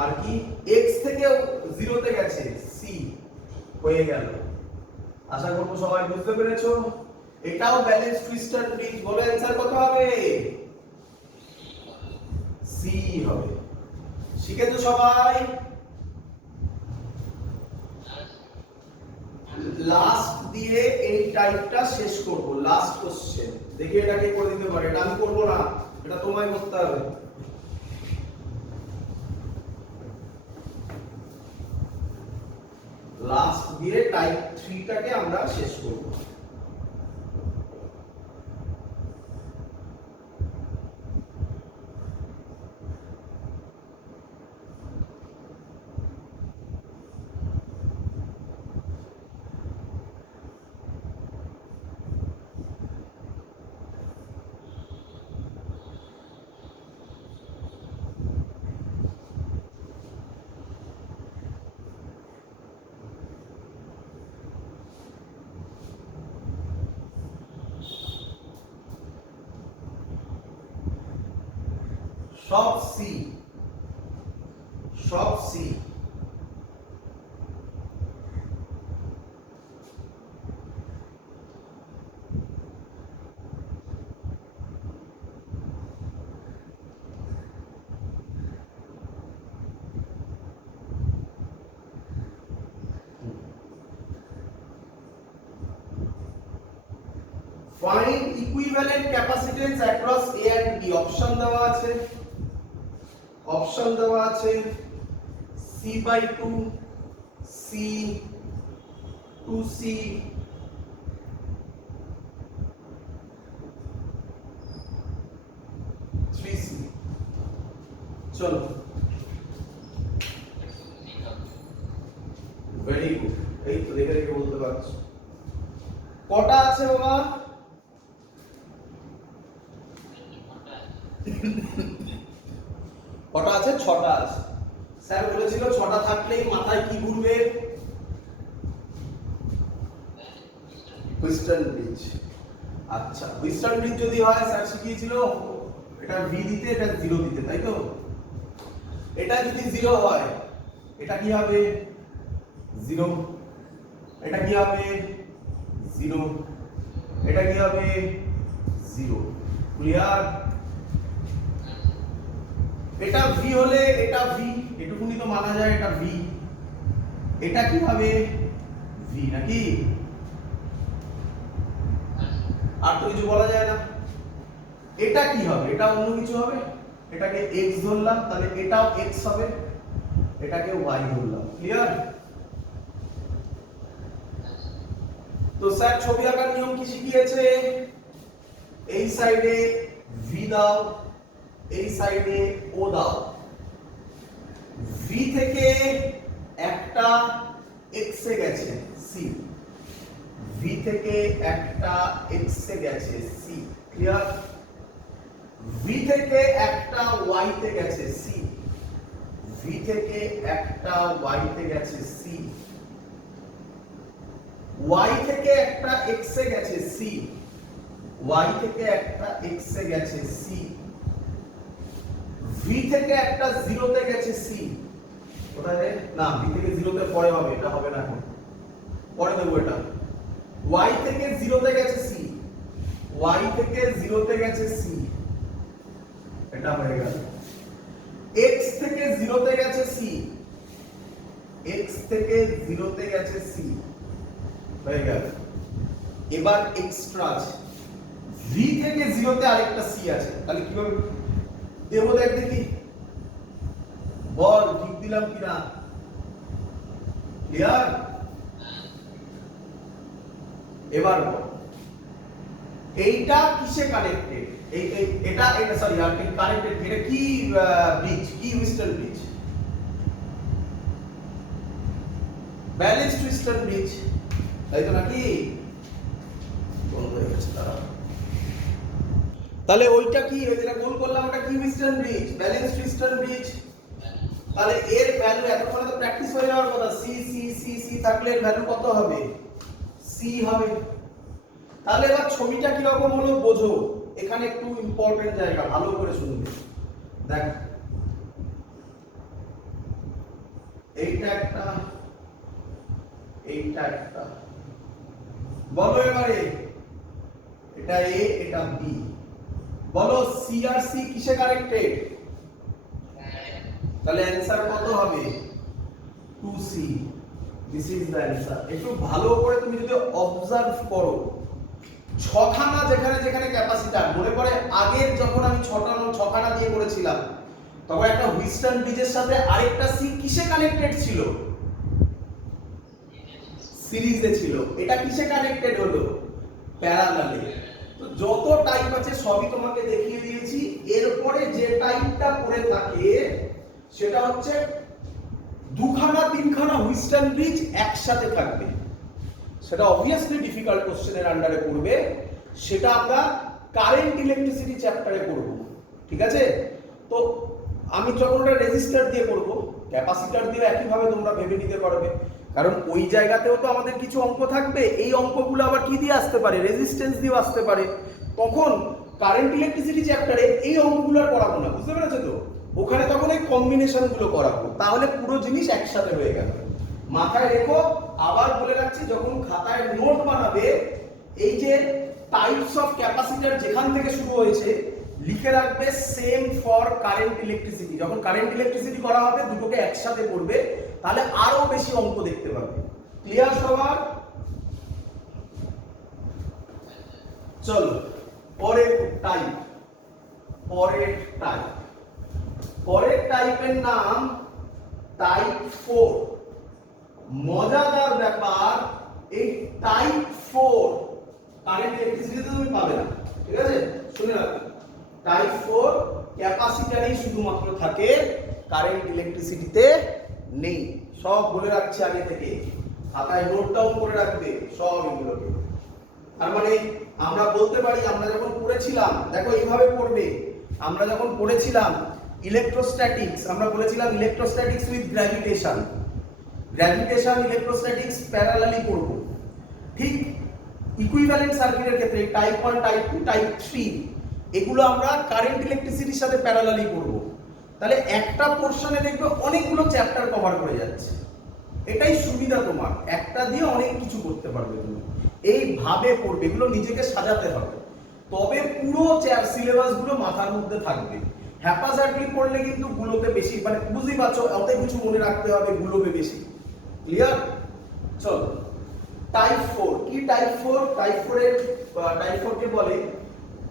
আর কি এক্স থেকে 0 তে গেছে, সি হয়ে গেল। আশা করব সবাই বুঝতে পেরেছো। এটাও ব্যালেন্স টুইস্টার ব্রিজ। বলো অ্যানসার কত হবে? সি হবে। শিখেছো সবাই? লাস্ট দিয়ে এই টাইপটা শেষ করব, লাস্ট কোশ্চেন। দেখি এটা কে করে দিতে পারে। এটা আমি করব না, এটা তোমায় করতে হবে। লাস্ট দিয়ে টাইপ 3 টাকে আমরা শেষ করব। সব সি, সব C. Find equivalent capacitance across A and B. Option দেওয়া আছে, অপশন দেওয়া আছে C/2, C, 2C, 3C। চলো, ভেরি গুড। এই তো দেখে দেখে বলতে পারছো। কটা আছে বাবা? কটা আছে? 6টা আছে। স্যার বলেছিল 6টা থাকলেই মাথায় কি ঘুরবে? Wheatstone bridge. আচ্ছা, হুইস্টন ব্রিজ যদি হয়, স্যার শিখিয়েছিল এটা ভি দিতে, এটা 0 দিতে, তাই তো? এটা যদি 0 হয় এটা কি হবে? 0। এটা কি হবে? 0। এটা কি হবে? 0। ক্লিয়ার? এটা ভি হলে এটা ভি, এটুকুনি তো মানা যায়, এটা ভি। এটা কি হবে? ভি নাকি? আর তো কিছু বলা যায় না। এটা কি হবে? এটা অন্য কিছু হবে। এটাকে x ধরলাম, তাহলে এটাও x হবে, এটাকে y ধরলাম। ক্লিয়ার? তো স্যার ছবি আঁকার নিয়ম কি শিখিয়েছে? এই সাইডে v দাও, এই সাইডে ও দাও। v থেকে একটা x এ গেছে, c। v থেকে একটা x এ গেছে, c। ক্লিয়ার? v থেকে একটা y তে গেছে, c। v থেকে একটা y তে গেছে, c। y থেকে একটা x এ গেছে c, y থেকে একটা x এ গেছে c, v থেকে একটা 0 তে গেছে c, কোথায় রে? না, v থেকে 0 তে পরে হবে, এটা হবে না এখন, পরে দেবো এটা। y থেকে 0 তে গেছে c, y থেকে 0 তে গেছে c, এটা হয়ে গেল। x থেকে 0 তে গেছে c, x থেকে 0 তে গেছে c, হয়ে গেল। এবার এক্সট্রা আছে, v থেকে 0 তে আরেকটা c আছে, তাহলে কিভাবে দেব দেখ দেখি, বল ঠিক দিলাম কিনা? ক্লিয়ার? এবার বল এইটা কিসে কানেক্টেড? এটা সরি কানেক্টেড, এটা কি ব্রিজ, কি Wheatstone bridge? Balance Wheatstone bridge, তাই তো নাকি? বন্ধ হয়ে গেছে, দাঁড়াও। তাহলে ওইটা কি, ওই যেটা গোল করলাম ওটা কি Wheatstone bridge? Balance Wheatstone bridge. তাহলে এর ভ্যালু এতক্ষণ তো প্র্যাকটিস হয়ে যাওয়ার কথা, সি সি সি সি থাকলে এর ভ্যালু কত হবে? সি হবে। তাহলে এবার ছবিটা কি রকম হলো বোঝো, এখানে একটু ইম্পর্টেন্ট জায়গা, ভালো করে শুনবে। দেখ, এইটা একটা, এইটা একটা, বলো এবারে এটা এ এটা বি, বলো সি আর সি কিসে কানেক্টেড? তাহলে অ্যানসার কত হবে? 2c, this is the answer. একটু ভালো করে তুমি যদি অবজার্ভ করো, ছখানা যেখানে যেখানে ক্যাপাসিটর, মনে পড়ে আগের যখন আমি ছখানা দিয়ে করেছিলাম তখন একটা হুইস্টন ব্রিজের সাথে আরেকটা সি কিসে কানেক্টেড ছিল? সিরিজে ছিল। এটা কিসে কানেক্টেড হলো? প্যারালালে। তো যত টাইপ আছে সবই তোমাকে দেখিয়ে দিয়েছি। এরপরে যে টাইপটা পড়ে থাকে সেটা হচ্ছে দুখানা তিনখানা হুইস্টন ব্রিজ একসাথে থাকবে, সেটা অবভিয়াসলি ডিফিকাল্ট কোশ্চেনের আন্ডারে পড়বে, সেটা আমরা কারেন্ট ইলেকট্রিসিটি চ্যাপ্টারে করব, ঠিক আছে? তো আমি যখন ওটা রেজিস্টার দিয়ে করব, ক্যাপাসিটর দিয়ে একইভাবে তোমরা ভেবে নিতে পারবে, কারণ ওই জায়গাতেও তো আমাদের কিছু অঙ্ক থাকবে, এই অঙ্কগুলো আবার কি দিয়ে আসতে পারে? রেজিস্ট্যান্স দিয়ে আসতে পারে। তখন কারেন্ট ইলেকট্রিসিটি চ্যাপ্টারে এই অঙ্কগুলো আর করাবো না, বুঝতে পেরেছো তো? ওখানে তখন এই কম্বিনেশনগুলো করাবো, তাহলে পুরো জিনিস একসাথে হয়ে গেল। মাথায় রেখো, আবার বলে রাখছি, যখন খাতায় নোট বানাবে এই যে টাইপস অফ ক্যাপাসিটর যেখান থেকে শুরু হয়েছে লিখে রাখবে সেম ফর কারেন্ট ইলেকট্রিসিটি। যখন কারেন্ট ইলেকট্রিসিটি করা হবে দুটোকে একসাথে করবে, তাহলে আরো বেশি অঙ্ক দেখতে পাবে। ক্লিয়ার সবার? চলো পরের টাইপ, পরের টাইপ, পরের টাইপের নাম টাইপ 4। মজাদার ব্যাপার, এই টাইপ 4 কারেন্ট ইলেকট্রিসিটিতে তুমি পাবে না, ঠিক আছে? শুনে রাখো, টাইপ 4 ক্যাপাসিটরেই শুধুমাত্র থাকে, কারেন্ট ইলেকট্রিসিটিতে নেই। সব বলে রাখছি আগে থেকে, খাতায় নোট ডাউন করে রাখবে সব এগুলোকে। তার মানে আমরা বলতে পারি, আমরা যখন পড়েছিলাম, দেখো এইভাবে পড়বে, আমরা যখন পড়েছিলাম ইলেকট্রোস্ট্যাটিক্স, আমরা বলেছিলাম electrostatics with gravitation, gravitation electrostatics parallelly পড়ব। ঠিক ইকুইভ্যালেন্ট সার্কিটের ক্ষেত্রে টাইপ 1 টাইপ 2 টাইপ 3 এগুলো আমরা কারেন্ট ইলেকট্রিসিটির সাথে প্যারালালি পড়ব। তাহলে একটা পোরশনে দেখবে অনেকগুলো চ্যাপ্টার কভার করে যাচ্ছে, এটাই সুবিধা তোমার, একটা দিয়ে অনেক কিছু করতে পারবে তুমি। এইভাবে পড়বে, এগুলো নিজেকে সাজাতে হবে, তবে পুরো সিলেবাস গুলো মাথার মধ্যে থাকবে। হ্যাপাজার্ডলি পড়লে কিন্তু গুলোতে বেশি, মানে বুঝতেই পারছো, অত কিছু মনে রাখতে হবে, গুলোবে বেশি। ক্লিয়ার? চলো টাইপ 4 কি? টাইপ 4, টাইপ 4 কে বলে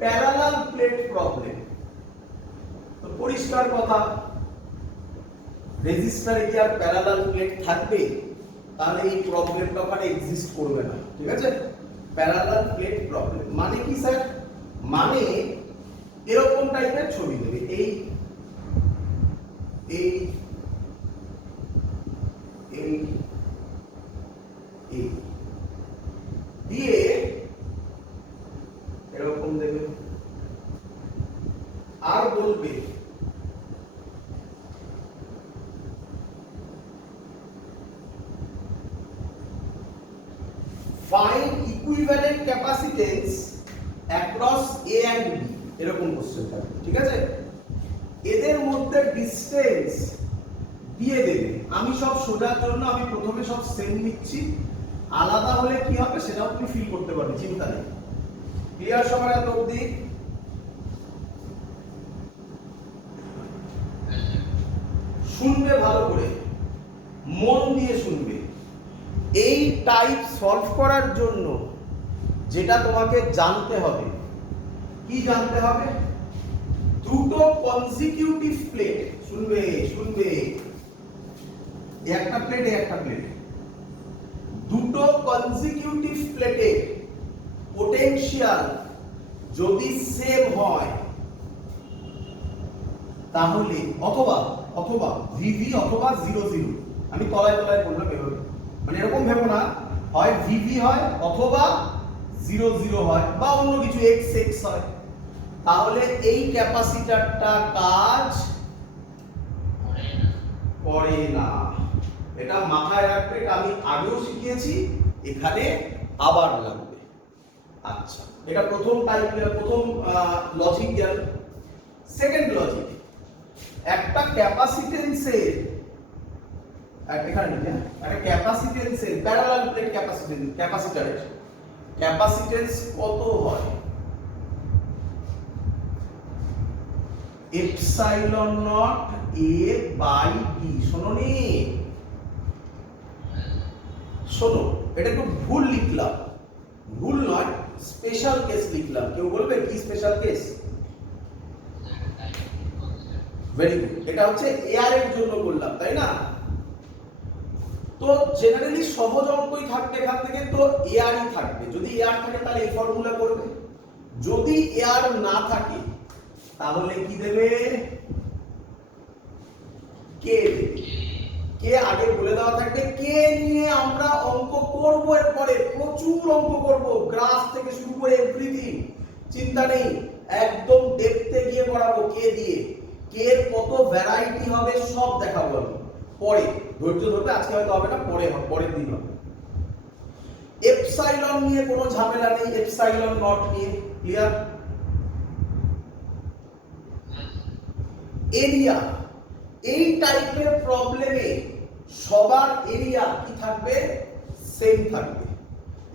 প্যারালাল প্লেট প্রবলেম। তো পরিষ্কার কথা, রেজিস্টারে কি আর প্যারালাল প্লেট থাকবে? তাহলে এই প্রবলেমটা ওখানে এক্সিস্ট করবে না, ঠিক আছে? প্যারালাল প্লেট প্রবলেম মানে কি স্যার? মানে এরকম টাইপের ছবি দেবে, এই এই এই এই দিয়ে এরকম দেবে, আর বলবে অ্যাক্রস এ অ্যান্ড বি, এরকম কোশ্চেন থাকবে, ঠিক আছে? এদের মধ্যে ডিসটেন্স দিয়ে দেবে। আমি সব সোজার জন্য আমি প্রথমে সব সেম নিচ্ছি, আলাদা হলে কি হবে সেটাও তুমি ফিল করতে পারবে, চিন্তা নেই। ক্লিয়ার সবার এত অবধি? শুনবে ভালো করে, মন দিয়ে শুনবে। এই টাইপ সলভ করার জন্য যেটা তোমাকে জানতে হবে, কি জানতে হবে? দুটো কনজিকিউটিভ প্লেট, শুনবে শুনবে, একটা প্লেট একটা প্লেট, দুটো কনজিকিউটিভ প্লেটে পোটেনশিয়াল যদি সেম হয় তাহলে অথবা অথবা ভিভি অথবা 0 0, আমি তলায় তলায় বললাম এভাবে, মানে এরকম ভেবো না, হয় ভিভি হয় অথবা 0 0 হয় বা অন্য কিছু এক্স এক্স হয়, তাহলে এই ক্যাপাসিটরটা কাজ করে না। এটা মাথায় রাখবে, এটা আমি আগেও শিখিয়েছি, এখানে আবার লাগবে। আচ্ছা, এটা প্রথম টাইপ, প্রথম লজিক গেল। সেকেন্ড লজিক, একটা ক্যাপাসিটেন্সের এখানে একটা ক্যাপাসিটেন্সের প্যারালাল প্লেট ক্যাপাসিটরের ক্যাপাসিটেন্স কত হয়? Epsilon not A by D. শোনোনি, শোনো, এটা একটু ভুল লিখলাম, ভুল নয়, স্পেশাল কেস লিখলাম। কেউ বলবে কি স্পেশাল কেস? ভেরি গুড, এটা হচ্ছে এয়ার এর জন্য করলাম, তাই না? তো জেনারেলি সহজ অঙ্কই থাকবে, এখান থেকে তো এয়ারই থাকবে। যদি এয়ার থাকে তাহলে এই ফর্মুলা করবে, যদি এয়ার না থাকে তাহলে কি দেবে? কে দেবে। কে আগে বলে দেওয়া থাকবে, কে নিয়ে আমরা অঙ্ক করব, এরপরে প্রচুর অঙ্ক করব, গ্রাফ থেকে শুরু করে এভরিথিং, চিন্তা নেই, একদম ডেপথে গিয়ে করাবো কে দিয়ে। কে এর কত ভ্যারাইটি হবে সব দেখাবো আমি পরে, ধৈর্য ধরবে, আজকে হয়তো হবে না, পরে হবে, পরের দিন হবে। এপসাইলন নিয়ে কোনো ঝামেলা নেই, এপসাইলন নট নিয়ে, ক্লিয়ার? এরিয়া, এই টাইপের প্রবলেমে সবার এরিয়া কি থাকবে? সেম থাকবে।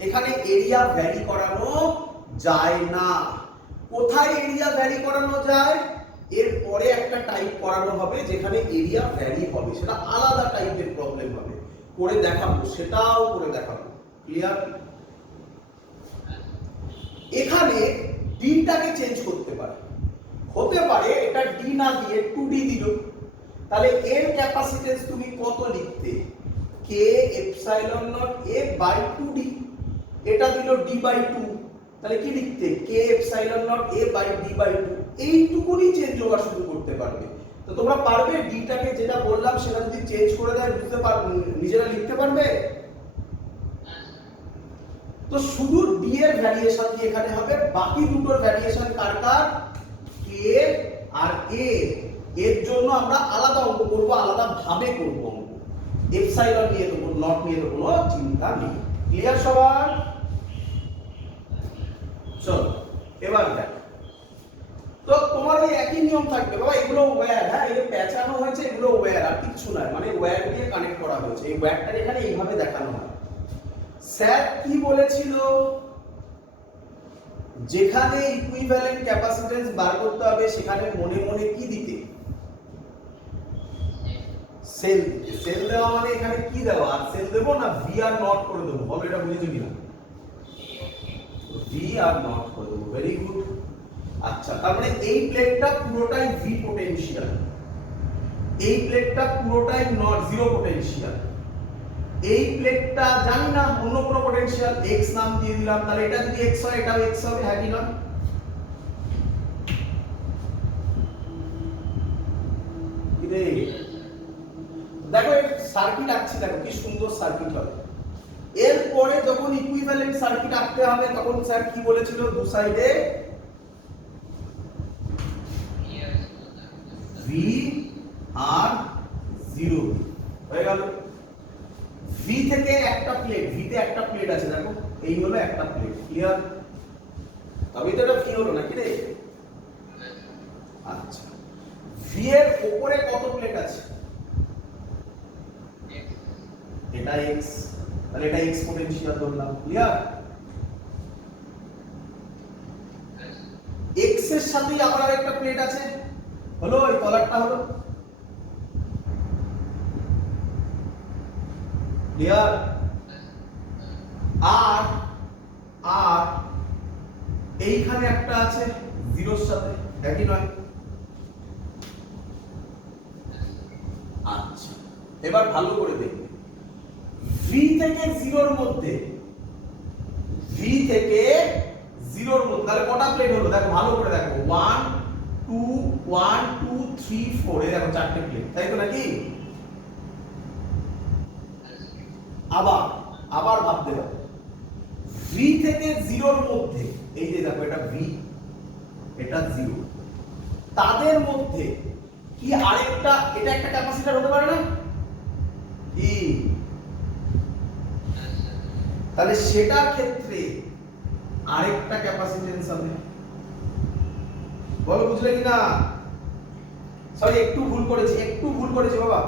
এখানে এরিয়া ভ্যারি করানো যায় না। কোথায় এরিয়া ভ্যারি করানো যায়? এর পরে একটা টাইপ করানো হবে যেখানে এরিয়া ভ্যারি হবে, সেটা আলাদা টাইপের প্রবলেম হবে, করে দেখাবো, সেটাও করে দেখাবো, ক্লিয়ার? এখানে ডিটাকে চেঞ্জ করতে পারে, হতে পারে এটা ডি না দিয়ে 2d দিল, তাহলে এর ক্যাপাসিটেন্স তুমি কত লিখতে? K epsilon not A by 2d, এটা দিল d বাই 2, তাহলে কি লিখতে? K epsilon not A by d by 2, এইটুকুনি চেঞ্জ ওভার শুরু করতে পারবে। তো তোমরা পারবে ডিটাকে যেটা বললাম সেটা যদি চেঞ্জ করে দেয়, বুঝতে পারবে, নিজেরা লিখতে পারবে? তো শুধু ডি এর ভ্যারিয়েশন কি এখানে হবে, বাকি দুটোর ভ্যারিয়েশন কার কার? কে আর এ, এর জন্য আমরা আলাদা অঙ্ক করব, আলাদা ভাবে করব অঙ্ক। এপসাইলন নিয়ে তো নট নিয়ে তো কোনো চিন্তা নেই, ক্লিয়ার সবার? চলো এবার দেখ, তো তোমার ওই একই নিয়ম থাকবে বাবা, এগুলো ওয়্যার, হ্যাঁ এগুলো পেঁচানো হয়েছে, এগুলো ওয়্যার, আর কিছু নয়, মানে ওয়্যার দিয়ে কানেক্ট করা হয়েছে। এই ওয়্যারটা এখানে এইভাবে দেখানো হয়। স্যার কি বলেছিল? যেখানে ইকুইভ্যালেন্ট ক্যাপাসিট্যান্স বার করতে হবে সেখানে মনে মনে কি দিতে? সেল দিতে। সেল দেওয়া মানে এখানে কি দেওয়া? আর সেল দেব না ভি আর নট করে দেবো, বলো এটা বুঝেছো কিনা? ভি আর নট করে দেবো, ভেরি গুড। আচ্ছা, তার মানে এই প্লেটটা পুরোটাই ভি পোটেনশিয়াল, এই প্লেটটা পুরোটাই নট জিরো পোটেনশিয়াল, এই প্লেটটা জানি না অন্য কোনো পোটেনশিয়াল, এক্স নাম দিয়ে দিলাম, তাহলে এটা যদি এক্স হয় এটাও এক্স হবে, হ্যাঁ কি না? দেখো এই সার্কিট আঁকছি, দেখো কি সুন্দর সার্কিট হবে। এরপরে যখন ইকুইভ্যালেন্ট সার্কিট আঁকতে হবে তখন স্যার কি বলেছিল? দু সাইডে ভি আর 0 হয়ে গেল। ভি থেকে একটা প্লেট, ভি তে একটা প্লেট আছে, দেখো এই হলো একটা প্লেট, ক্লিয়ার? তবেই তো এটা ভি হলো নাকি রে? আচ্ছা, ভি এর উপরে কত প্লেট আছে? এটা এক্স, তাহলে এটা এক্সপোনেনশিয়াল ধরলাম। ক্লিয়ার? এক্স এর সাথেই আবার আরেকটা প্লেট আছে, হলো এই তলারটা হলো। ক্লিয়ার? আর আর এইখানে একটা আছে জিরোর সাথে, একই নয়? আচ্ছা, এবার ভালো করে দেখবে, ভি থেকে জিরোর মধ্যে, ভি থেকে জিরোর মধ্যে তাহলে কটা প্লেট হলো? দেখো ভালো করে দেখো, 1 2 1 2 3 4, এই দেখো চারটে প্লেট, তাই তো নাকি? আবার আবার ভাবতে হবে, ভি থেকে জিরোর মধ্যে, এই যে দেখো এটা ভি, এটা জিরো, তাদের মধ্যে কি আরেকটা, এটা একটা ক্যাপাসিটর হতে পারে না কি? তাহলে সেটার ক্ষেত্রে আরেকটা ক্যাপাসিটেন্স হবে। বলো বুঝলে কি না? সরি, একটু ভুল করেছি বাবা,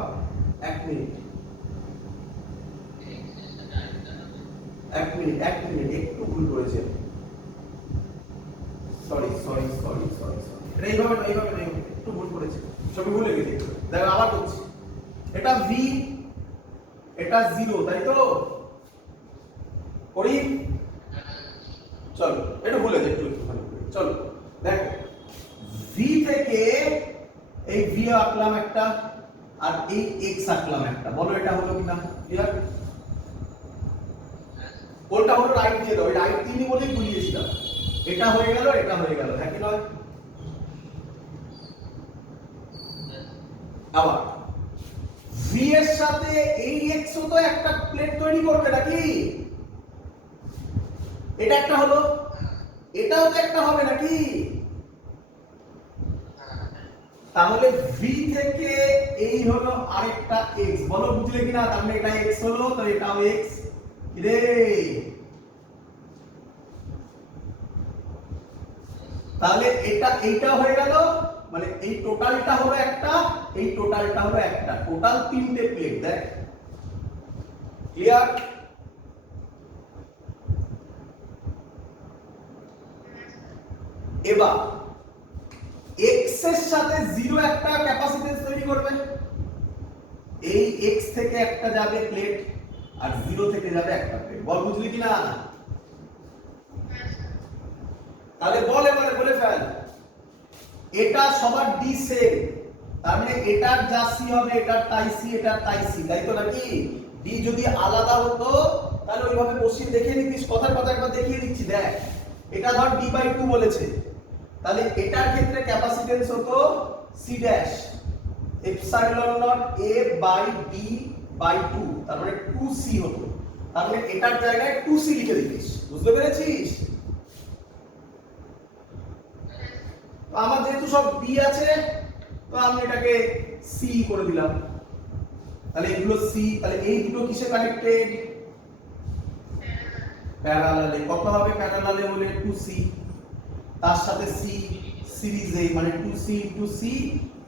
এক মিনিট একটু ভুল করেছে। সরি, এটা এইভাবে না, একটু ভুল করেছে, সবই ভুলে গেছি। দেখো আবার করছি, এটা ভি, এটা জিরো, তাই তো? করি? চলো, এটা ভুলে যাই একটু, চলো দেখো, ভি থেকে এই ভি আঁকলাম একটা, আর এই এক্স আঁকলাম একটা, বলো এটা হলো কিনা? ক্লিয়ার? কোনটা হলো? রাইট দিয়ে দাও, এই রাইট দিনই বলেই বুঝিয়েছিলাম। এটা হয়ে গেল, এটা হয়ে গেল, হ্যাঁ কি নয়? আবার ভি এর সাথে এই এক্স ও তো একটা প্লেট তৈরি করবে নাকি? এটা একটা হলো, এটাও তো একটা হবে নাকি? তাহলে ভি থেকে এই হলো আরেকটা এক্স, বলো বুঝলে কিনা? তাহলে এটা এক্স হলো, তো এটাও এক্স রে। তাহলে এইটা হয়ে গেল, মানে এই টোটালটা হলো একটা, এই টোটালটা হলো একটা, টোটাল তিনটে প্লেট। দেখ, ক্লিয়ার? এবার এক্স এর সাথে জিরো একটা ক্যাপাসিটেন্স তৈরি করবে, এই এক্স থেকে একটা যাবে প্লেট, আর জিরো থেকে যাবে একটা প্লেট। বল বুঝলি কিনা? তাহলে বল, এবারে বলে ফেল। এটা সবার ডি সেম, তার মানে এটার যা সি হবে এটার তাই সি, এটার তাই সি, তাই তো নাকি? ডি যদি আলাদা হতো তাহলে ওইভাবে কোশ্চেন দেখিয়ে দিতিস, কথার কথা একবার দেখিয়ে দিচ্ছি। দেখ, এটা ধর ডি বাই 2 বলেছে, তাহলে এটার ক্ষেত্রে ক্যাপাসিটেন্স হতো C dash epsilon not A by D by 2, তার মানে 2c হতো। তার মানে এটার জায়গায় 2c লিখে দিতিস, বুঝতে পেরেছিস? আমার যেহেতু সব বি আছে, তো আমি এটাকে সি করে দিলাম। তাহলে এগুলো সি, তাহলে এই দুটো কিসে কানেক্টেড? প্যারালালে। কত হবে প্যারালালে হলে? 2c, তার সাথে সি সিরিজে, মানে 2c into C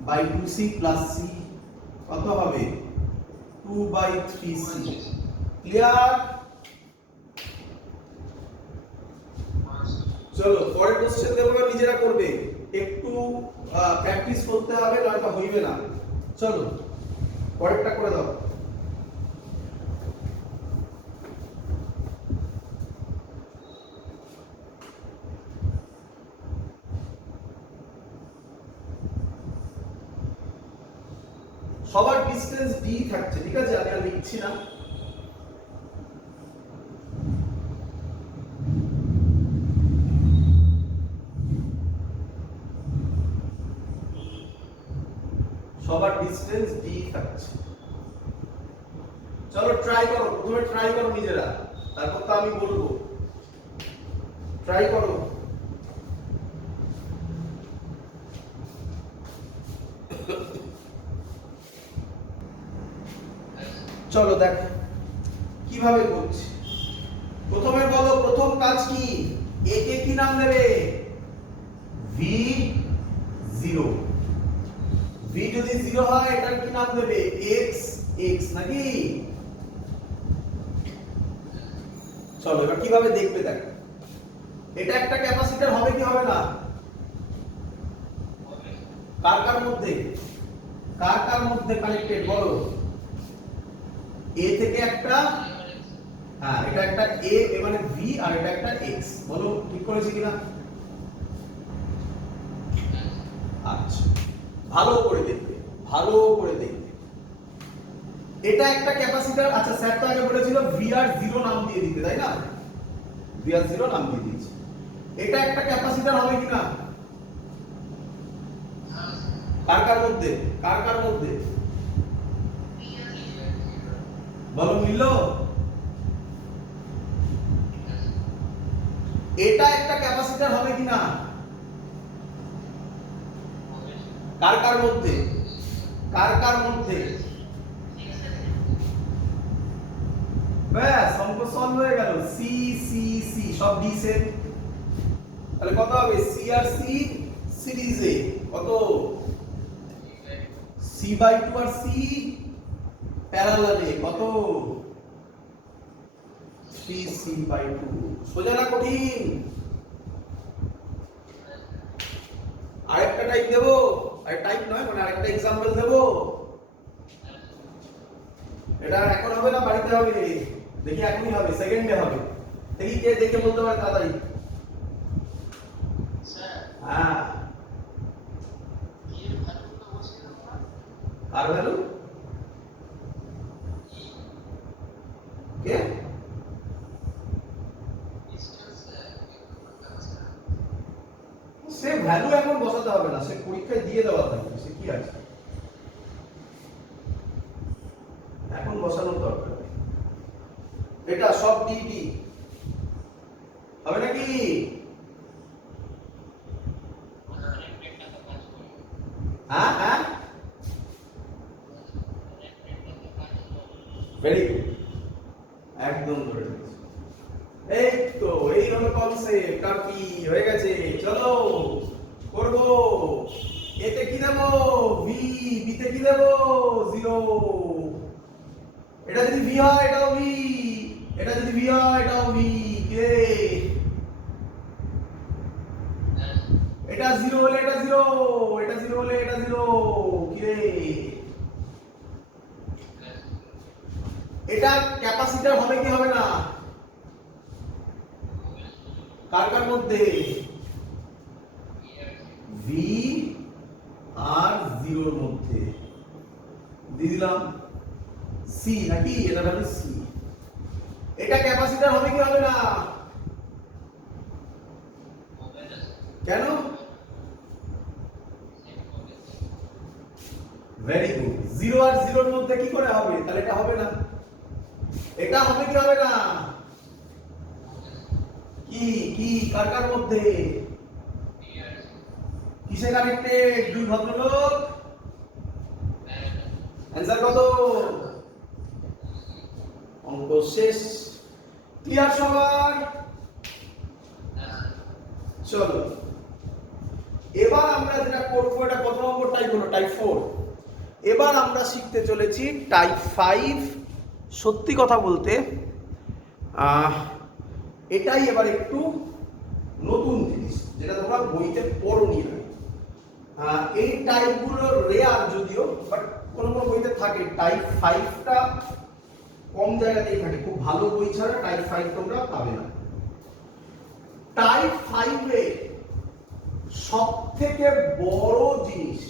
by 2c plus C, কত হবে? 2/3c। ক্লিয়ার? চলো পরের কোশ্চেন দেবো, নিজেরা করবে, একটু প্র্যাকটিস করতে হবে, নয়তো হইবে না। চলো পরেরটা করে দাও। সবার ডিসটেন্স d থাকছে, ঠিক আছে? আমি আর লিখছি না। সবার ডিসটেন্স d থাকছে। চলো ট্রাই করো, প্রথমে ট্রাই করো নিজেরা, তারপর তো আমি বলবো। ট্রাই করো। চলো দেখো কিভাবে করছি। প্রথমে বলো, প্রথম কাজ কি? এ কে কি নাম দেবে? ভি জিরো, ভি যদি জিরো হয় এটার কি নাম দেবে? এক্স এক্স নাকি? চলো এবার কিভাবে দেখবে দেখ। এটা একটা ক্যাপাসিটর হবে কি হবে না? কার কার মধ্যে, কার কার মধ্যে কানেক্টেড বলো? এ থেকে একটা, হ্যাঁ এটা একটা এ মানে ভি আর এটা একটা এক্স, বলো ঠিক করেছি কিনা? আচ্ছা ভালো করে দেখবে, ভালো করে দেখবে। এটা একটা ক্যাপাসিটর। আচ্ছা স্যার তো আগে বলেছিল ভিআর জিরো নাম দিয়ে দিতে, তাই না? ভিআর জিরো নাম দিয়ে দিয়েছি। এটা একটা ক্যাপাসিটর হবে কিনা? কার কার মধ্যে, কার কার মধ্যে বলো মিলল? এটা একটা ক্যাপাসিটর হবে কিনা? কার কার মধ্যে, কার কার মধ্যে? ব্যাস অঙ্ক সলভ হয়ে গেল। সি সি সি সব ডি সেট, তাহলে কত হবে? সি আর সি সিরিজে কত? সি বাই টু আর সি প্যারালালে কত? 3c by 2। সোজা না কঠিন? আরেকটা টাইপ দেবো, আরে টাইপ নয় মানে আরেকটা एग्जांपल দেবো। এটা এখন হবে না, বাড়িতে হবে। দেখি এখনই হবে, সেকেন্ডে হবে। দেখি কে দেখে বলতে পারে তাড়াতাড়ি। স্যার হ্যাঁ এর ভ্যালুটা বসিয়ে দাও না। আর ভ্যালু কে? ডিসটেন্স সে ভ্যালু এখন বসাতে হবে না, সে পরীক্ষায় দিয়ে দেওয়া থাকবে, সে কি আছে এখন বসানোর দরকার নেই। এটা সব ডিডি হবে নাকি? হ্যাঁ হ্যাঁ ভেরি গুড, একদম ধরে নিয়েছি। এই তো এই হলো কনসেপ্ট। আর কি হয়ে গেছে? চলো করব। এতে কি দেব? ভি, বিতে কি দেব? জিরো। এটা যদি ভি হয় এটাও ভি, এটা যদি ভি হয় এটাও ভি। কে? এটা জিরো হলে এটা জিরো, এটা জিরো হলে এটা জিরো। কি রে? এটা ক্যাপাসিটর হবে কি হবে না? কার কার মধ্যে? ভি আর জিরোর মধ্যে দিয়ে দিলাম সি নাকি? এটা হলো সি। এটা ক্যাপাসিটর হবে কি হবে না? কেন? Very good. জিরো আর জিরোর মধ্যে কি করে হবে? তাহলে এটা হবে না। এটা হবে কি হবে না? কি কি কার কার মধ্যে? কিসে কানেক্টেড দুই ভদ্রলোক? অ্যানসার কত? অঙ্ক শেষ। ক্লিয়ার সবার? চলো এবার আমরা যেটা করবো, এটা কত নম্বর টাইপ হলো? টাইপ 4। এবার আমরা শিখতে চলেছি টাইপ 5। সত্যি কথা বলতে এটাই এবার একটু নতুন জিনিস, যেটা তোমরা বইতে পড়োনি আগে। এই টাইপগুলো রেয়ার যদিও, বাট কোনো কোনো বইতে থাকে। টাইপ 5টা কম জায়গাতেই থাকে, খুব ভালো বই ছাড়া টাইপ 5 তোমরা পাবে না। টাইপ 5 এ সব থেকে বড় জিনিস,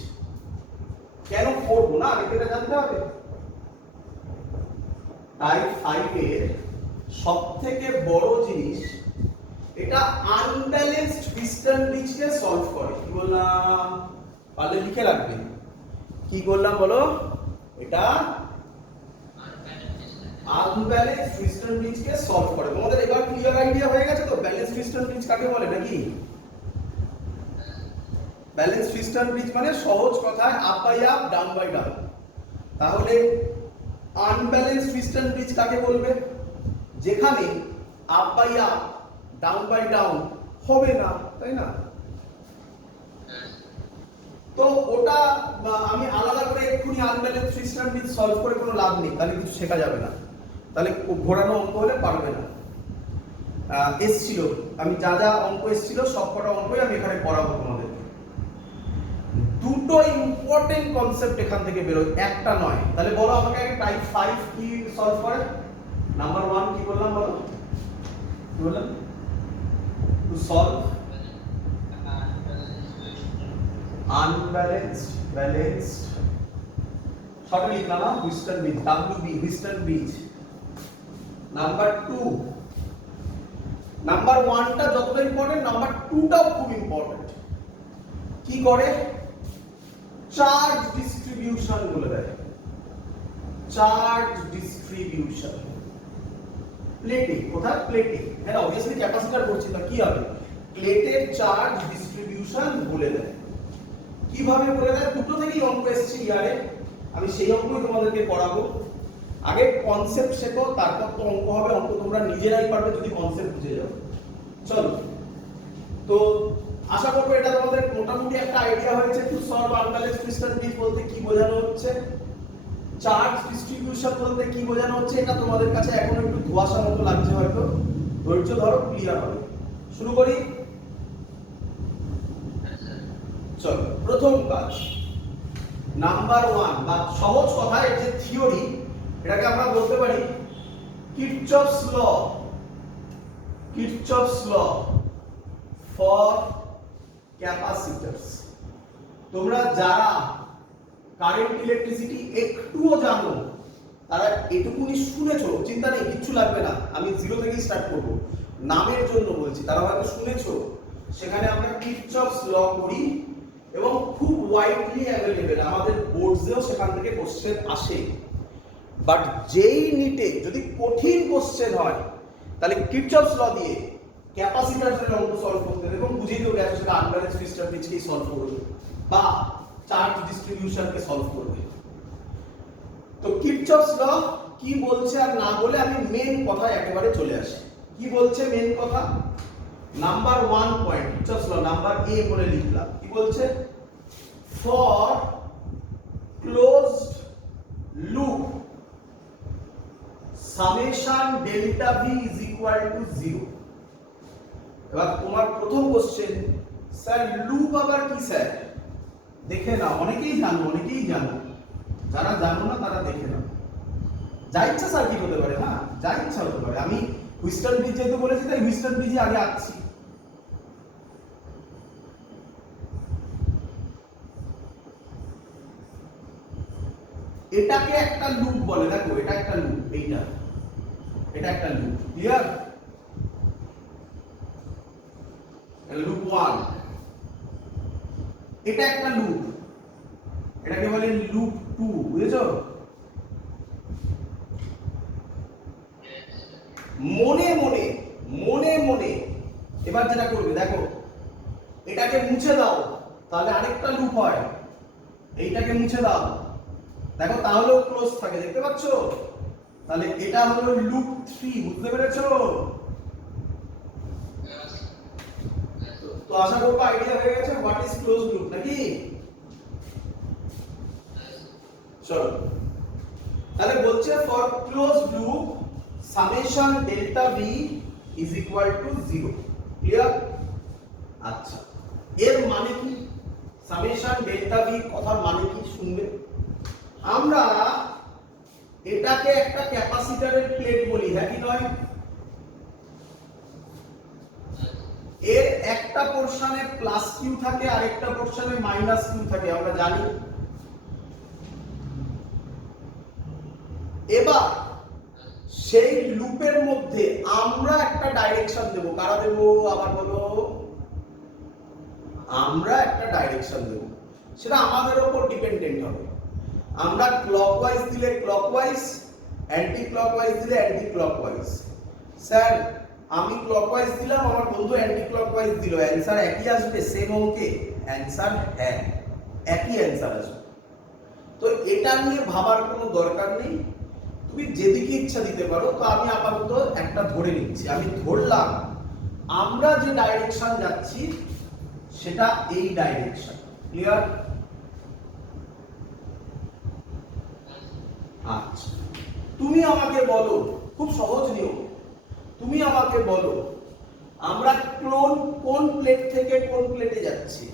কেন করবো না এটা জানতে হবে। টাইপ 5 এর সব থেকে বড় জিনিস, এটা আনব্যালেন্সড পিস্টন ব্রিজকে সলভ করে। কি বললাম? পারলে লিখে রাখবে। কি বললাম বলো? এটা আনব্যালেন্সড পিস্টন ব্রিজকে সলভ করে। তোমাদের এবার ক্লিয়ার আইডিয়া হয়ে গেছে তো ব্যালেন্সড পিস্টন ব্রিজ কাকে বলে নাকি? ব্যালেন্সড পিস্টন ব্রিজ মানে সহজ কথায় up by up, down by down. তাহলে আনব্যালেন্সড পিস্টন ব্রিজ কাকে বলবে? যেখানে up by up, down by down হবে না, তাই না? আমি আলাদা করে এক্ষুনি আনব্যালেন্স সিস্টেম নিয়ে সলভ করে কোনো লাভ নেই, তাহলে কিছু শেখা যাবে না, তাহলে ঘোরানো অঙ্ক হলে পারবে না। এসছিল, আমি যা যা অঙ্ক এসছিল সব কটা অঙ্কই আমি এখানে পড়াবো তোমাদের। দুটো ইম্পর্টেন্ট কনসেপ্ট এখান থেকে বেরোয়, একটা নয়। তাহলে বলো আমাকে টাইপ 5 কি সলভ করে। নাম্বার 1 কি বললাম বলো, কি বললাম? টু সলভ আনব্যালেন্সড ব্যালেন্সড, শর্টে লিখলাম না, Wheatstone bridge, WB Wheatstone bridge. Number 2, number 1টা যতটা ইম্পর্টেন্ট, নাম্বার 2টাও খুব ইম্পর্টেন্ট। কি করে? চার্জ ডিস্ট্রিবিউশন বলে দেয়, চার্জ ডিস্ট্রিবিউশন প্লেটে। কোথায়? প্লেটে। হ্যাঁ অবভিয়াসলি ক্যাপাসিটর করছি, তা কি হবে? প্লেটের চার্জ ডিস্ট্রিবিউশন বলে দেয়। কিভাবে বলে দেয়? দুটো থেকেই অঙ্ক এসছে ইয়ারে, আমি সেই অঙ্কই তোমাদেরকে পড়াবো। আগে কনসেপ্ট শেখো, তারপর তো অঙ্ক হবে। অঙ্ক তোমরা নিজেরাই পারবে যদি কনসেপ্ট বুঝে যাও। চলো, তো আশা করবো এটা তোমাদের মোটামুটি একটা আইডিয়া হয়েছে। To solve unbalanced Wheatstone bridge বলতে কি বোঝানো হচ্ছে, চার্জ ডিস্ট্রিবিউশন বলতে কি বোঝানো হচ্ছে, এটা তোমাদের কাছে এখনো একটু ধোঁয়াশা মতো লাগছে হয়তো। ধৈর্য ধরো, ক্লিয়ার হবে। শুরু করি। চলো, প্রথম কাজ নাম্বার 1, বা সহজ কথায় যে থিওরি, এটাকে আমরা বলতে পারি কিরচফস ল, কিরচফস ল ফর ক্যাপাসিটরস। তোমরা যারা কারেন্ট ইলেকট্রিসিটি একটুও জানো, তারা এটুকুনি শুনেছো, চিন্তা নেই, কিচ্ছু লাগবে না, আমি জিরো থেকে স্টার্ট করব, নামের জন্য বলছি, তারা হয়তো শুনেছো। সেখানে আমরা কিরচফস ল করি এবং খুব ওয়াইডলি অ্যাভেলেবেল, আমাদের বোর্ডসেও সেখান থেকে কোশ্চেন আসে। বাট যেই নিটে যদি কঠিন কোশ্চেন হয়, তাহলে কিরচফস ল দিয়ে ক্যাপাসিটরের অঙ্ক সলভ করতে হবে এবং বুঝিয়ে দেবো গেছে সেটা আনব্যালেন্সড হুইস্টন ব্রিজকেই সলভ করবে বা চার্জ ডিস্ট্রিবিউশনকে সলভ করবে। তো কিরচফস ল কি বলছে আর না বলে আমি মেন কথায় একেবারে চলে আসি। কি বলছে মেন কথা? Number 1 point Kirchhoff's law number এ বলে লিখলাম। কি বলছে? For closed loop summation delta V is equal to 0। এবার তোমার প্রথম কোশ্চেন, স্যার লুপ আবার কি স্যার? দেখে নাও, অনেকেই জানো, অনেকেই জানো, যারা জানো না তারা দেখে নাও। যা ইচ্ছা সার্কিট হতে পারে, হ্যাঁ যা ইচ্ছা হতে পারে। আমি হুইস্টন ব্রিজ যেহেতু বলেছি, তাই হুইস্টন ব্রিজে আগে আসছি। এটাকে একটা লুপ বলে, দেখো এটা একটা লুপ, এইটা এটা একটা লুপ, ক্লিয়ার? লুপ 1, এটা একটা লুপ, এটাকে বলে লুপ 2, বুঝেছো? মনে মনে মনে মনে এবার যেটা করবে, দেখো এটাকে মুছে দাও, তাহলে আরেকটা লুপ হয়। এইটাকে মুছে দাও, দেখো তাহলেও ক্লোজ থাকে, দেখতে পাচ্ছ? তাহলে এটা হলো লুপ 3, বুঝতে পেরেছো? তো আশা করবো আইডিয়া হয়ে গেছে হোয়াট ইজ ক্লোজ লুপ, নাকি? চলো, তাহলে বলছে for close loop summation delta V is equal to 0, clear? আচ্ছা, এর মানে কি? সামেশন ডেল্টা ভি কথার মানে কি শুনবে। আমরা এটাকে একটা ক্যাপাসিটরের প্লেট বলি, হ্যাঁ কি নয়? এর একটা পোরশনে প্লাস কিউ থাকে আর একটা পোরশনে মাইনাস কিউ থাকে, আমরা জানি। এবার সেই লুপের মধ্যে আমরা একটা ডাইরেকশন দেব। কারা দেব? আবার বলো। আমরা একটা ডাইরেকশন দেব, সেটা আমাদের উপর ডিপেন্ডেন্ট হবে। আমরা ক্লকওয়াইজ দিলে ক্লকওয়াইজ, অ্যান্টি ক্লকওয়াইজ দিলে অ্যান্টি ক্লকওয়াইজ। স্যার আমি ক্লকওয়াইজ দিলাম, আমার বন্ধু অ্যান্টি ক্লকওয়াইজ দিল, অ্যানসার একই আসবে সেম অঙ্কে? অ্যানসার হ্যাঁ, একই অ্যানসার আসবে। তো এটা নিয়ে ভাবার কোনো দরকার নেই, তুমি যেদিকে ইচ্ছা দিতে পারো। তো আমি আপাতত একটা ধরে নিচ্ছি, আমি ধরলাম আমরা যে ডাইরেকশন যাচ্ছি সেটা এই ডাইরেকশন, ক্লিয়ার? আচ্ছা, তুমি আমাকে বলো, খুব সহজ নিয়ম, তুমি আমাকে বলো আমরা কোন প্লেট থেকে কোন প্লেটে যাচ্ছি?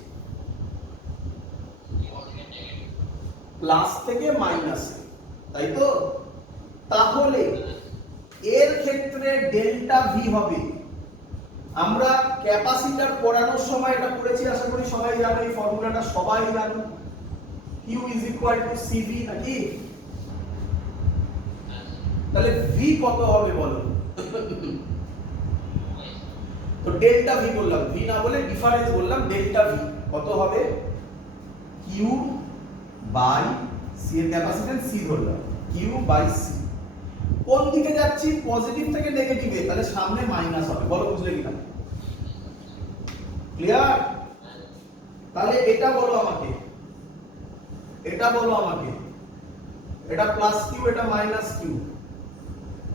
প্লাস থেকে মাইনাসে, তাই তো? তাহলে এর ক্ষেত্রে ডেল্টা ভি হবে, আমরা ক্যাপাসিটর পড়ানোর সময় এটা পড়েছি, আশা করি সবাই জানো এই ফর্মুলাটা, সবাই জানো, Q is equal to CV নাকি? তাহলে ভি কত হবে বলো? তো ডেল্টা ভি বললাম, ভি না বলে ডিফারেন্স বললাম, ডেল্টা ভি কত হবে? কিউ বাই সি, এর ক্যাপাসিট্যান্স সি ধরলাম, কিউ বাই সি। কোন দিকে যাচ্ছি? পজিটিভ থেকে নেগেটিভে, তাহলে সামনে মাইনাস হবে, বলো বুঝলে কিনা? ক্লিয়ার? তাহলে এটা বলো আমাকে, এটা বলো আমাকে, এটা প্লাস কিউ, এটা মাইনাস কিউ,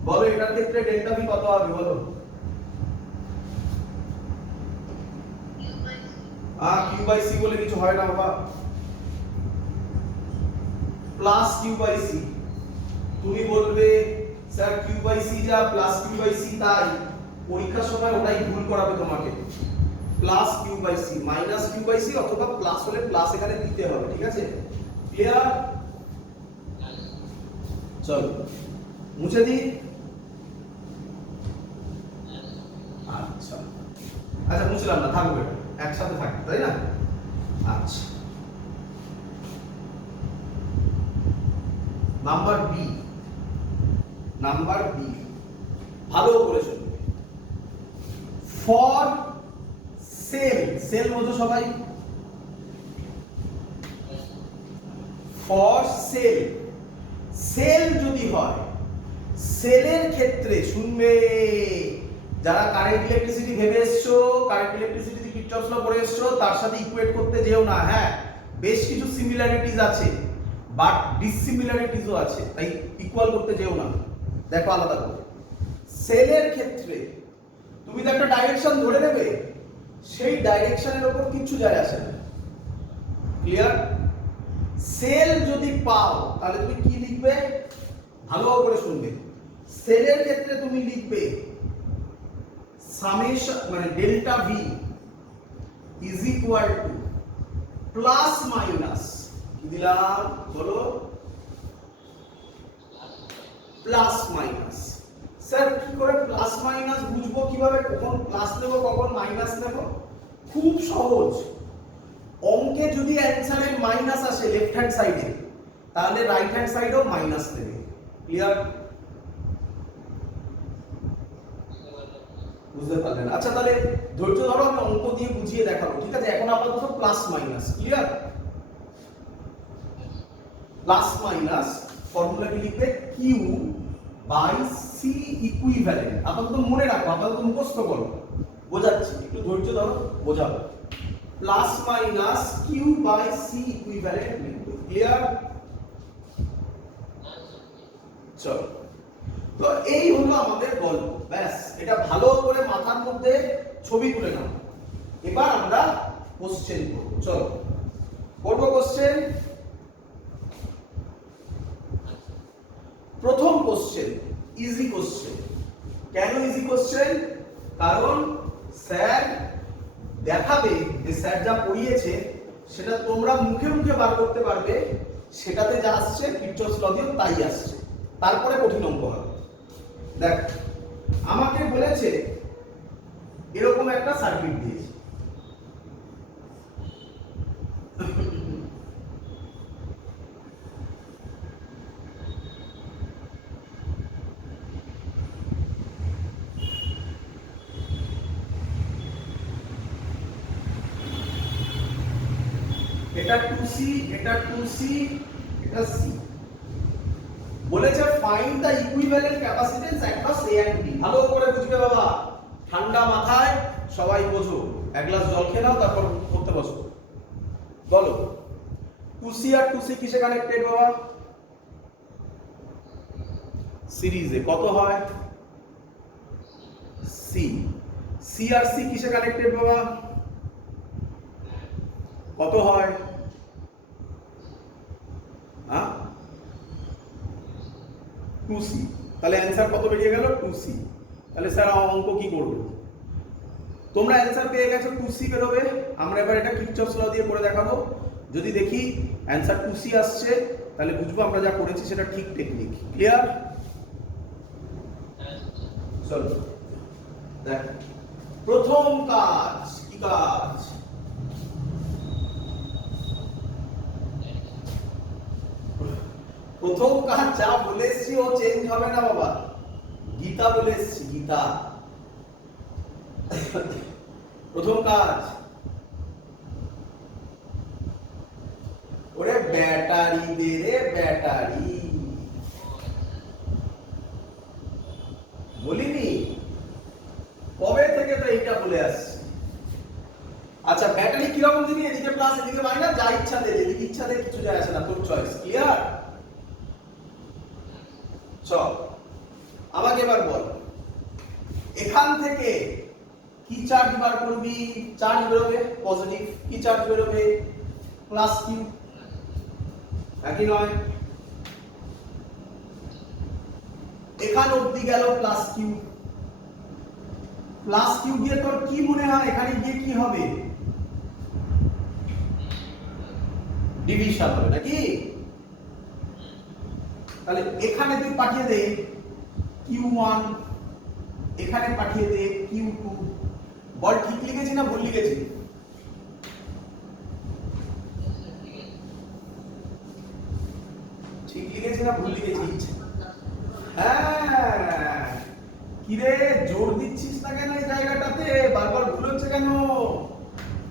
বলো এটার ক্ষেত্রে ডেল্টা ভি কত হবে বলো? কিউ বাই সি বলে কিছু হয় না বাবা, প্লাস কিউ বাই সি। তুমি বলবে স্যার কিউ বাই সি যা প্লাস কিউ বাই সি তাই, পরীক্ষার সময় ওটাই ভুল করাবে তোমাকে। Plus Q by C, minus Q by C অথবা প্লাস হলে প্লাস এখানে দিতে হবে, ঠিক আছে? ক্লিয়ার? চলো মুছে দিই। আচ্ছা আচ্ছা, মুছলাম না, থাকবে একসাথে থাকবে, তাই না? আচ্ছা, নাম্বার বি, নাম্বার বি ভালো করে শুনবে। ফর সেল, সেল বোঝো সবাই? ফর সেল, সেল যদি হয়, সেলের ক্ষেত্রে শুনবে, যারা কারেন্ট ইলেকট্রিসিটি ভেবে এসছো, কারেন্ট ইলেকট্রিসিটি কিরচফস ল পড়ে এসছো, তার সাথে ইকুয়েট করতে যেও না। হ্যাঁ, বেশ কিছু সিমিলারিটিস আছে বাট ডিসিমিলারিটিসও আছে, তাই ইকুয়াল করতে যেও না, দেখো আলাদা করে। সেলের ক্ষেত্রে তুমি তো একটা ডাইরেকশন ধরে নেবে, সেই ডাইরেকশনের উপর কিছু যায় আসে না। ক্লিয়ার? সেল যদি পাও তাহলে তুমি কি লিখবে? ভালো করে শুনবে। সেলের ক্ষেত্রে তুমি লিখবে সামেশন, মানে delta V is equal two plus minus, কি দিলাম বলো? Plus minus. স্যার কি করে প্লাস মাইনাস বুঝবো কিভাবে? কখন প্লাস নেব কখন মাইনাস নেব? খুব সহজ, অঙ্কে যদি অ্যানসারে মাইনাস আসে লেফট হ্যান্ড সাইডে, তাহলে রাইট হ্যান্ড সাইডেও মাইনাস নেবে। ক্লিয়ার? বুঝতে পারলেন? আচ্ছা তাহলে ধৈর্য ধরো, আমি অঙ্ক দিয়ে বুঝিয়ে দেখাবো, ঠিক আছে? এখন আপাতত plus minus. Clear? Plus minus formula কি লিখবে? Q by C equivalent. আপাতত মনে রাখো, আপাতত মুখস্থ করো, বোঝাচ্ছি, একটু ধৈর্য ধরো, বোঝাবো। Plus minus Q by C equivalent লিখবে। ক্লিয়ার? চলো, তো এই হলো আমাদের গল্প, ব্যাস। এটা ভালো করে মাথার মধ্যে ছবি তুলে নাও। এবার আমরা কোশ্চেন করব। চলো করবো কোশ্চেন। প্রথম কোশ্চেন ইজি কোশ্চেন। কেন ইজি কোশ্চেন? কারণ স্যার দেখাবে যে স্যার যা পড়িয়েছে সেটা তোমরা মুখে মুখে বার করতে পারবে, সেটাতে যা আসছে কিরচফস ল দিয়েও তাই আসছে, তারপরে কঠিন অঙ্ক হবে। দেখ, আমাকে বলেছে এরকম একটা সার্কিট দিয়েছে, এটা 2C, এটা 2C, এটা C। বলেছে find the equivalent capacitance across A and B। ভালো করে বুঝবে বাবা, ঠান্ডা মাথায় সবাই বোঝো। এক গ্লাস জল খেয়ে নাও, তারপর করতে বসো। বলো 2C আর 2C কিসে কানেক্টেড বাবা? সিরিজে। কত হয়? C। C আর C কিসে কানেক্টেড বাবা? কত হয়? হ্যাঁ, 2c, তাহলে অ্যান্সার কত বেরিয়ে গেল 2c। তাহলে স্যার অঙ্ক কি করব? তোমরা অ্যান্সার পেয়ে গেছো 2c বেরোবে। আমরা এবার এটা কিরচফস ল দিয়ে করে দেখাবো। যদি দেখি অ্যান্সার 2c আসছে তাহলে বুঝবো আমরা যা করেছি সেটা ঠিক টেকনিক। ক্লিয়ার? চলো দেখ, প্রথম কাজ কি কাজ? প্রথম কাজ যা বলে এসছি ও চেঞ্জ হবে না বাবা। গীতা বলে এসছি, গীতা। প্রথম কাজ, ওরে ব্যাটারি দে রে, ব্যাটারি। বলিনি? কবে থেকে তো এইটা বলে আসছি। আচ্ছা, ব্যাটারি কিরকম দিবি? এদিকে প্লাস এদিকে মাইনাস, যা ইচ্ছা দে, যেদিকে ইচ্ছা দে, কিছু যায় আসে না, তোর চয়েস। ক্লিয়ার? চল আমাকে এবার বল, এখান থেকে কি চার্জ বার করবি? চার্জ বেরোবে পজিটিভ। কি চার্জ বেরোবে? Plus Q. একই নয়? এখান অবধি গেল প্লাস কিউ। প্লাস কিউ দিয়ে তোর কি মনে হয় এখানে গিয়ে কি হবে? ডিভিশন হবে নাকি? তাহলে এখানে তুই পাঠিয়ে দে Q1, এখানে পাঠিয়ে দে Q2। বল ঠিক লিখেছি না ভুল লিখেছি? ঠিক লিখেছি না ভুল লিখেছি? হ্যাঁ, কিরে জোর দিচ্ছিস না কেন এই জায়গাটাতে? বারবার ভুল হচ্ছে কেন?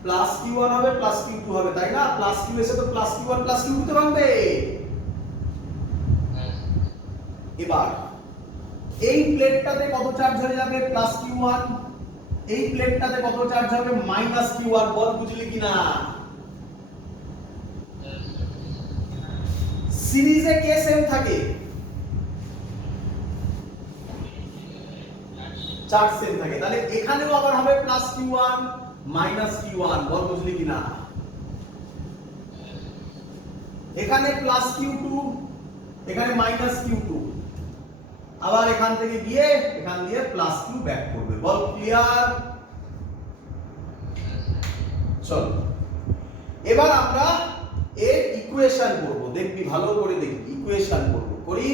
প্লাস Q1 হবে প্লাস Q2 হবে, তাই না? প্লাস কিউ এসে তো প্লাস Q1 প্লাস Q2 তে ভাঙবে। এবার এই প্লেটটাতে কত চার্জ হয়ে যাবে? Plus Q1। এই প্লেটটাতে কত চার্জ হবে? Minus Q1। বল বুঝলি কিনা? সিরিজে কে সেম থাকে? চার্জ সেম থাকে। তাহলে এখানেও আবার হবে প্লাস Q1 মাইনাস Q1। বল বুঝলি কিনা? এখানে প্লাস Q2, এখানে মাইনাস Q2। আবার এখান থেকে গিয়ে এখান দিয়ে প্লাস Q ব্যাক করবে। বল ক্লিয়ার? চল এবার আমরা এর ইকুয়েশন করব। দেখবি ভালো করে দেখবি, ইকুয়েশন করব। করি?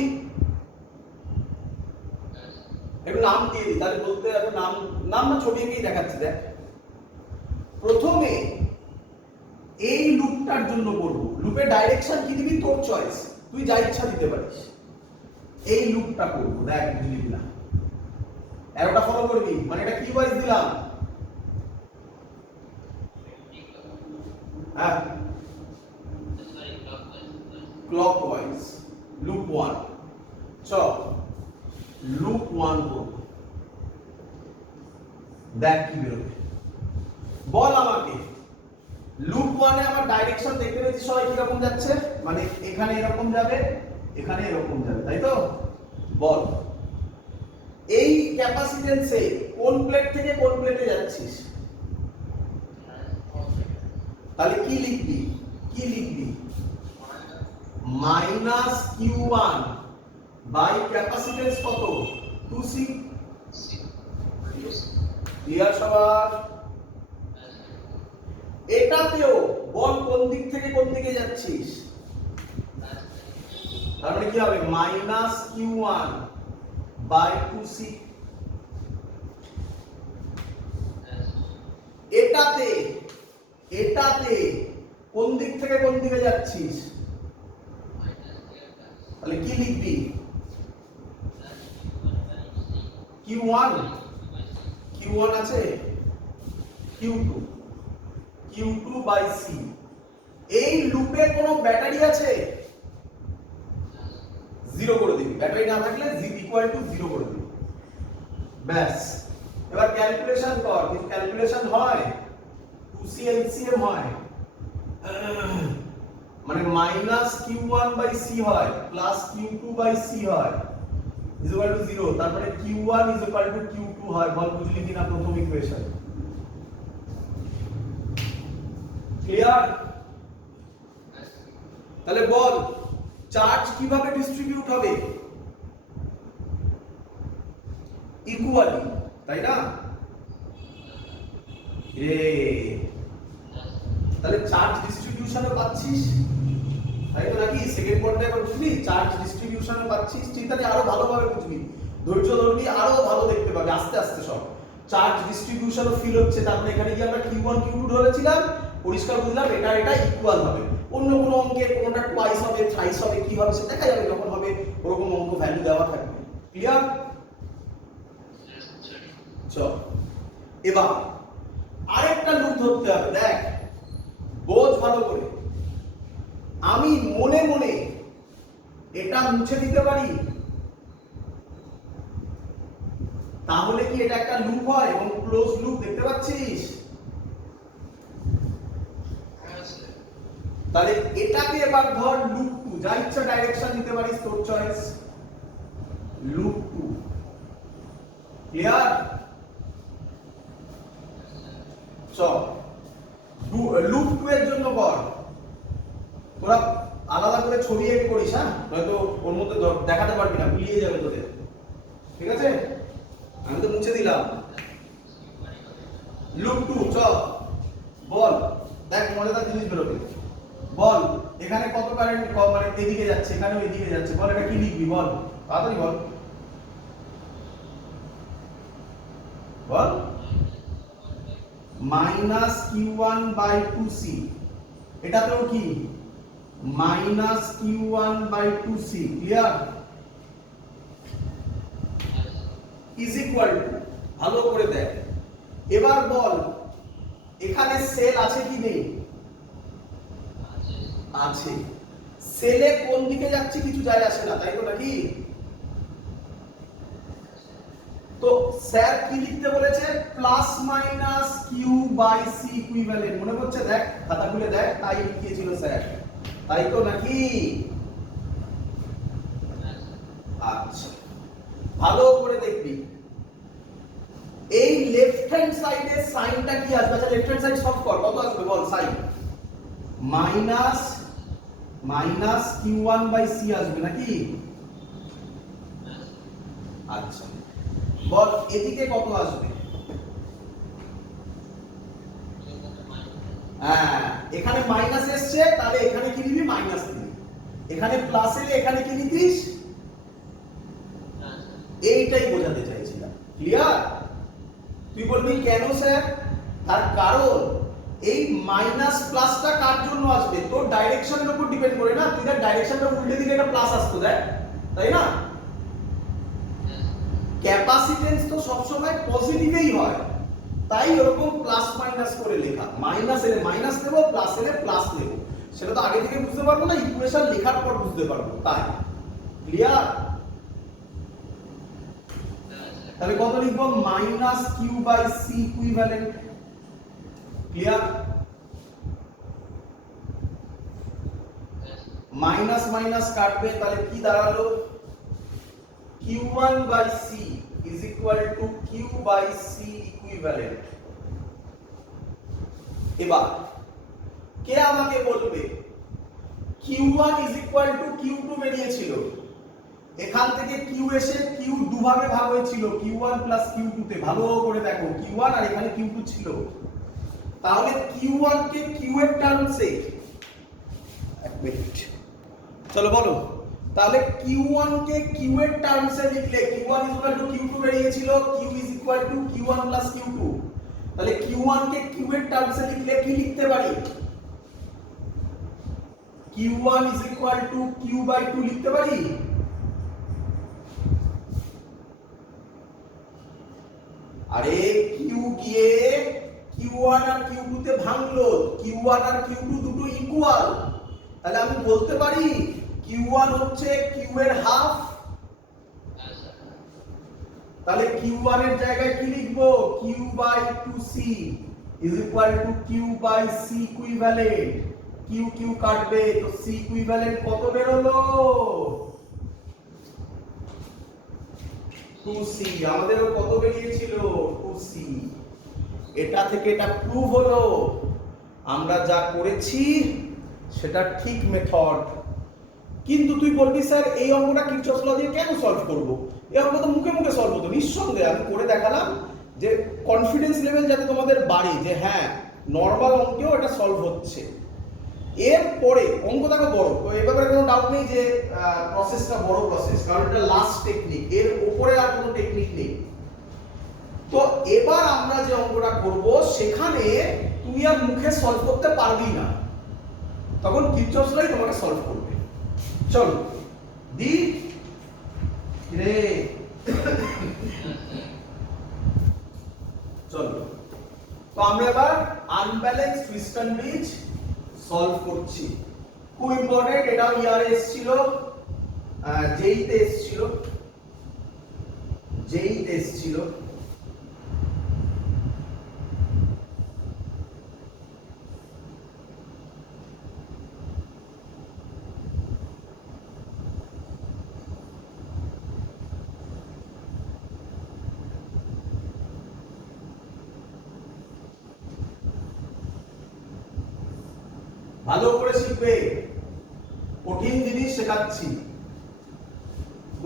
একটু নাম দিয়ে দিই, তাহলে বলতে এত নাম নাম না ছবি এঁকেই দেখাচ্ছি। দেখ, প্রথমে এই লুপটার জন্য করব। লুপের ডাইরেকশন কি দিবি তোর চয়েস, তুই যা ইচ্ছা দিতে পারিস। এই লুপটা করব। দেখ বুঝলি কিনা? অ্যারোটা ফলো করবি, মানে এটা কি ওয়াইজ দিলাম? হ্যাঁ, ক্লকওয়াইজ। লুপ 1। চল লুপ 1 করব। দেখ কি বেরোবে। বল আমাকে, লুপ 1 এ আমার ডাইরেকশন দেখতে পেয়েছি সবাই কিরকম যাচ্ছে? মানে এখানে এরকম যাবে, এখানে এরকম যাবে, তাই তো? বল এই ক্যাপাসিট্যান্সে কোন প্লেট থেকে কোন প্লেটে যাচ্ছিস? তাহলে কি লিখবি? কি লিখবি? মাইনাস Q1 বাই ক্যাপাসিট্যান্স কত? 2C। ক্লিয়ার সবার? এটাতেও বল কোন দিক থেকে কোন দিকে যাচ্ছিস? তার মানে কি হবে? Minus Q1 by 2C। এটাতে এটাতে কোন দিক থেকে কোন দিকে যাচ্ছিস? তাহলে কি লিখবি? Q1 Q1 আছে, Q2 Q2 বাই C। এই লুপে কোনো ব্যাটারি আছে? জিরো করে দিবি। ব্যাটারি না থাকলে z ইকুয়াল টু 0 করে দিবি। ব্যাস, এবার ক্যালকুলেশন কর। যদি ক্যালকুলেশন হয় 2C LCM হয়, মানে মাইনাস Q1 বাই C হয় প্লাস Q2 বাই C হয় ইজ ইকুয়াল টু 0। তারপরে Q1 is equal two Q2 হয়। বল বুঝলি কিনা প্রথম ইকুয়েশন? ক্লিয়ার? তাহলে বল চার্জ কিভাবে ডিস্ট্রিবিউট হবে? ইকুয়ালি, তাই না? তাহলে চার্জ ডিস্ট্রিবিউশনে পাচ্ছিস, তাই তো নাকি? সেকেন্ড পয়েন্টটা একবার বুঝলি, চার্জ ডিস্ট্রিবিউশনে পাচ্ছিস। চিন্তা নেই, আরো ভালোভাবে বুঝবি, ধৈর্য ধরবি, আরো ভালো দেখতে পাবি আস্তে আস্তে সব। চার্জ ডিস্ট্রিবিউশনও ফিল হচ্ছে, তারপরে এখানে গিয়ে আমরা Q1 Q2 ধরেছিলাম, পরিষ্কার বুঝলাম এটা এটা ইকুয়াল হবে। অন্য কোনো অঙ্কে কোনোটা টুয়াইস হবে, থ্রাইস হবে, কি হবে সেটা দেখা যাবে যখন হবে ওরকম অঙ্ক ভ্যালু দেওয়া থাকবে। ক্লিয়ার? চল এবার আরেকটা লুপ ধরতে হবে। দেখ, বোঝ ভালো করে। আমি মনে মনে এটা মুছে দিতে পারি, তাহলে কি এটা একটা লুপ হয় এবং ক্লোজ লুপ, দেখতে পাচ্ছিস? তাহলে এটাকে এবার ধর লুপ 2, যা ইচ্ছা ডাইরেকশন দিতে পারিস, তোর চয়েস। Loop 2, clear? চল লুপ 2 এর জন্য কর, তোরা আলাদা করে ছবি এঁকে করিস, হ্যাঁ? নয়তো ওর মধ্যে দেখাতে পারবি না, মিলিয়ে যাবে তোদের। ঠিক আছে? আমি তো মুছে দিলাম। লুপ 2, চল বল। দেখ মজাদার জিনিস বেরোবে। বল এখানে কত কারেন্ট, মানে এদিকে যাচ্ছে, এখানেও এদিকে যাচ্ছে। বল এটা কি লিখবি, বল তাড়াতাড়ি বল। বল মাইনাস Q1 বাই 2C, এটাতেও কি minus Q1 by 2C, clear? Is equal to, ভালো করে দেখ। এবার বল এখানে সেল আছে কি নেই? আছে। সেলে কোন দিকে যাচ্ছে কিছু যায় আসে না, তাই তো নাকি? তো স্যার কি লিখতে বলেছে? Plus minus Q by C equivalent, মনে পড়ছে? দেখ খাতা খুলে দেখ, তাই লিখিয়েছিল স্যার, তাই তো নাকি? আচ্ছা, ভালো করে দেখবি। এই লেফট হ্যান্ড সাইডে সাইনটা কি আসবে? আচ্ছা লেফট হ্যান্ড সাইড সলভ কর, কত আসবে বল? Sign minus minus Q1 by C আসবে নাকি? আচ্ছা বল এদিকে কত আসবে? হ্যাঁ, এখানে মাইনাস এসছে, তাহলে এখানে কি নিবি? মাইনাস নিবি। এখানে প্লাস এলে এখানে কি নিতিস? এইটাই বোঝাতে চাইছিলাম। ক্লিয়ার? তুই বলবি কেন স্যার? তার কারণ এই মাইনাস প্লাসটা কার জন্য আসবে? তোর ডাইরেকশনের উপর ডিপেন্ড করে না। তুই দেখ ডাইরেকশনটা উল্টে দিলে এটা প্লাস আসতো, দেখ, তাই না? ক্যাপাসিটেন্স তো সবসময় পজিটিভই হয়, তাই ওরকম প্লাস মাইনাস করে লেখা। মাইনাস এলে মাইনাস নেব, প্লাস এলে প্লাস নেব, সেটা তো আগে থেকে বুঝতে পারবো না, ইকুয়েশন লেখার পর বুঝতে পারবো। তাই ক্লিয়ার? তাহলে কত লিখবো? Minus Q by C equivalent. Clear? Minus minus কাটবে, তাহলে কি দাঁড়ালো? Q1 by C is equal to Q by C equivalent। এবার কে আমাকে বলবে Q1 is equal to Q2 বেরিয়েছিল, এখান থেকে Q এসে Q দুভাগে ভাগ হয়েছিল, Q1 plus Q2 তে। ভালো করে দেখো, Q1 আর এখানে Q2 ছিল। তাহলে Q1 কে Q এর টার্মসে, এক মিনিট, চলো বলো। তাহলে Q1 কে Q এর টার্মসে লিখলে Q1 Q2 বেরিয়েছিল, Q Q1 plus Q2। তাহলে Q1 কে Q এর টার্মসে লিখলে কি লিখতে পারি? Q1 Q by 2 লিখতে পারি। আরে Q গিয়ে Q1 আর Q2 তে ভাঙলো, Q1 আর Q2 দুটো ইকুয়াল, তাহলে আমি বলতে পারি Q1 হচ্ছে Q এর হাফ। তাহলে Q1 এর জায়গায় কি লিখবো? Q by 2C is equal to Q by C equivalent। Q Q কাটবে, তো C equivalent কত বেরোলো? 2C। আমাদেরও কত বেরিয়েছিল? 2C। এটা থেকে এটা প্রুভ হলো আমরা যা করেছি সেটা ঠিক মেথড। কিন্তু তুই বলবি স্যার এই অঙ্কটা কিরচফস ল দিয়ে কেন সলভ করব? এই অঙ্ক তো মুখে মুখে সলভ হতো নিঃসন্দেহে। আমি করে দেখালাম যে কনফিডেন্স লেভেল যাতে তোমাদের বাড়ে যে হ্যাঁ নর্মাল অঙ্কেও এটা সলভ হচ্ছে। এরপরে অঙ্ক দেখো বড়, তো এ ব্যাপারে কোনো ডাউট নেই যে প্রসেসটা বড় প্রসেস, কারণ এটা লাস্ট টেকনিক, এর উপরে আর কোনো টেকনিক নেই। তো এবার আমরা যে অঙ্কটা করব সেখানে তুমি আর মুখে সলভ করতে পারবি না, তখন কিরচফস লাই তোমাকে সলভ করবে। চলো দি রে চলো, তো আমরা এবার আনব্যালেন্স টুইস্টন ব্রিজ সলভ করছি। খুব ইম্পর্টেন্ট, এটা ইয়ারে এসেছিল, জেইতে এসেছিল, জেইতে এসেছিল। ভালো করে শিখবে, কঠিন জিনিস শেখাচ্ছি।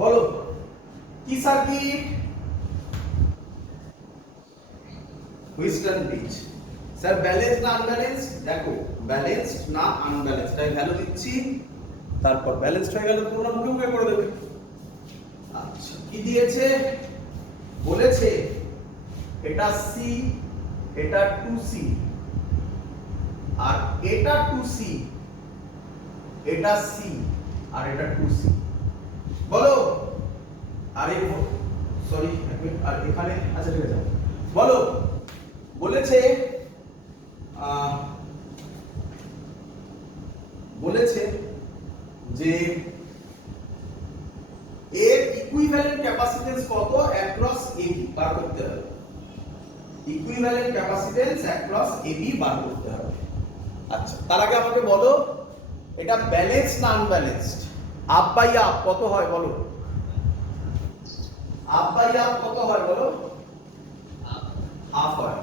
বলো কি সার্কিট? টুইস্টন ব্রিজ। স্যার ব্যালেন্স না আনব্যালেন্স? দেখো ব্যালেন্সড না আনব্যালেন্সড, তাই ভ্যালু দিচ্ছি, তারপর ব্যালেন্সড হয়ে গেলে তোমরা মুখে মুখে করে দেবে। আচ্ছা কি দিয়েছে? বলেছে এটা সি, এটা 2C, আর এটা 2C, এটা C, আর এটা 2C। বলো আরে সরি আর এখানে আচ্ছা ঠিক আছে বলো। বলেছে বলেছে যে এর ইকুইভ্যালেন্ট ক্যাপাসিট্যান্স কত অ্যাক্রস AB বার করতে হবে। ইকুইভ্যালেন্ট ক্যাপাসিট্যান্স অ্যাক্রস AB বার করতে হবে। আচ্ছা তার আগে আমাকে বলো এটা ব্যালেন্সড না আনব্যালেন্সড? আপ বাই আপ কত হয় বলো? আপ বাই আপ কত হয় বলো? হাফ হয়।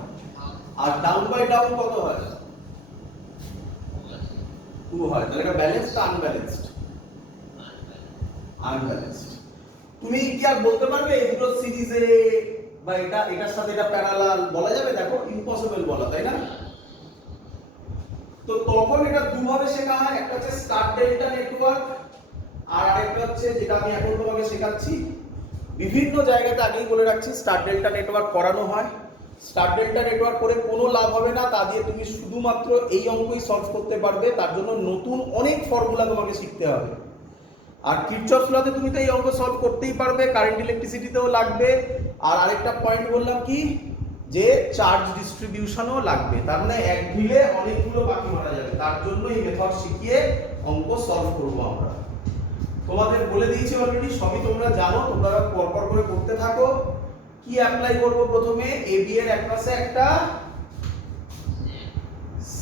আর ডাউন বাই ডাউন কত হয়? 2 হয়। তাহলে এটা ব্যালেন্সড না আনব্যালেন্সড? আনব্যালেন্সড। তুমি কি আর বলতে পারবে এই দুটো সিরিজে বা এটা এটার সাথে এটা প্যারালাল বলা যাবে? দেখো ইম্পসিবল বলা, তাই না? তো তখন এটা দুভাবে শেখা হয়, একটা হচ্ছে স্টার ডেল্টা নেটওয়ার্ক, আর আরেকটা হচ্ছে যেটা আমি এখন তোমাকে শেখাচ্ছি। বিভিন্ন জায়গাতে আগেই বলে রাখছি স্টার ডেল্টা নেটওয়ার্ক করানো হয়। স্টার ডেল্টা নেটওয়ার্ক করে কোনো লাভ হবে না, তা দিয়ে তুমি শুধুমাত্র এই অঙ্কই সলভ করতে পারবে, তার জন্য নতুন অনেক ফর্মুলা তোমাকে শিখতে হবে। আর কিরচফস লতে তুমি তো এই অঙ্ক সলভ করতেই পারবে, কারেন্ট ইলেকট্রিসিটিতেও লাগবে। আর আরেকটা পয়েন্ট বললাম কি, যে চার্জ ডিস্ট্রিবিউশনও লাগবে, তার মানে এক ঢিলে অনেকগুলো বাকি মারা যাবে। তার জন্য এই মেথড শিখিয়ে অঙ্ক সলভ করব আমরা। তোমাদের বলে দিয়েছি অলরেডি, সবই তোমরা জানো, তোমরা পরপর করে করতে থাকো। কি অ্যাপ্লাই করব? প্রথমে AB এর একপাশে একটা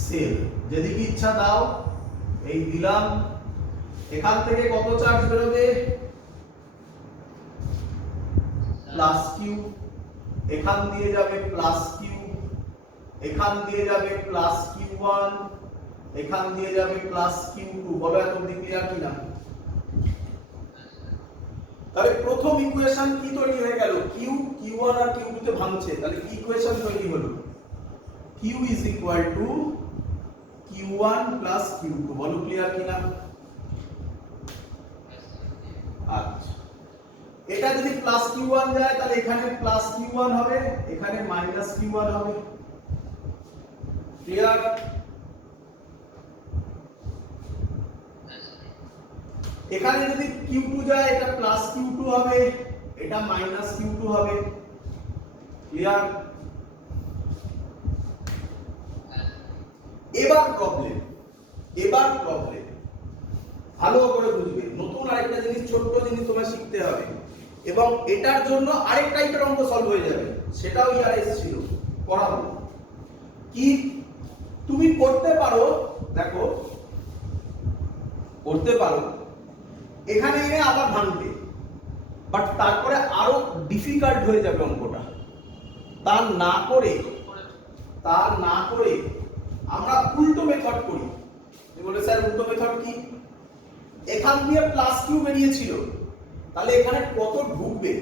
সেল, যেদিকে ইচ্ছা দাও, এই দিলাম। এখান থেকে কত চার্জ বেরোবে? Plus Q. এখান দিয়ে যাবে প্লাস কিউ, এখান দিয়ে যাবে প্লাস Q1, এখান দিয়ে যাবে প্লাস Q2। বলো এত অবধি ক্লিয়ার কিনা? তাহলে প্রথম ইকুয়েশন কি তৈরি হয়ে গেল? Q1 আর Q2 তে ভাঙছে, তাহলে কি ইকুয়েশন তৈরি হলো? Q is equal to Q1 plus Q2। বলো ক্লিয়ার কিনা? আচ্ছা এটা যদি প্লাস Q1 যায় তাহলে এখানে প্লাস Q1 হবে, এখানে মাইনাস Q1 হবে। ক্লিয়ার? এখানে যদি Q2 যায় এটা প্লাস Q2 হবে, এটা মাইনাস Q2 হবে। ক্লিয়ার? এবার প্রবলেম ভালো করে বুঝবে। নতুন আরেকটা জিনিস, ছোট্ট জিনিস তোমার শিখতে হবে, এবং এটার জন্য আরেক টাইপের অঙ্ক সলভ হয়ে যাবে, সেটাও ইয়ার এসেছিল, পড়াবো। কি তুমি করতে পারো? দেখো করতে পারো এখানে এনে আবার ভাঙতে, বাট তারপরে আরো ডিফিকাল্ট হয়ে যাবে অঙ্কটা। তা না করে আমরা উল্টো মেথড করি। বলে স্যার উল্টো মেথড কি? এখান দিয়ে প্লাস কিউ বেরিয়েছিল, তাহলে এখানে কত ঢুকবে?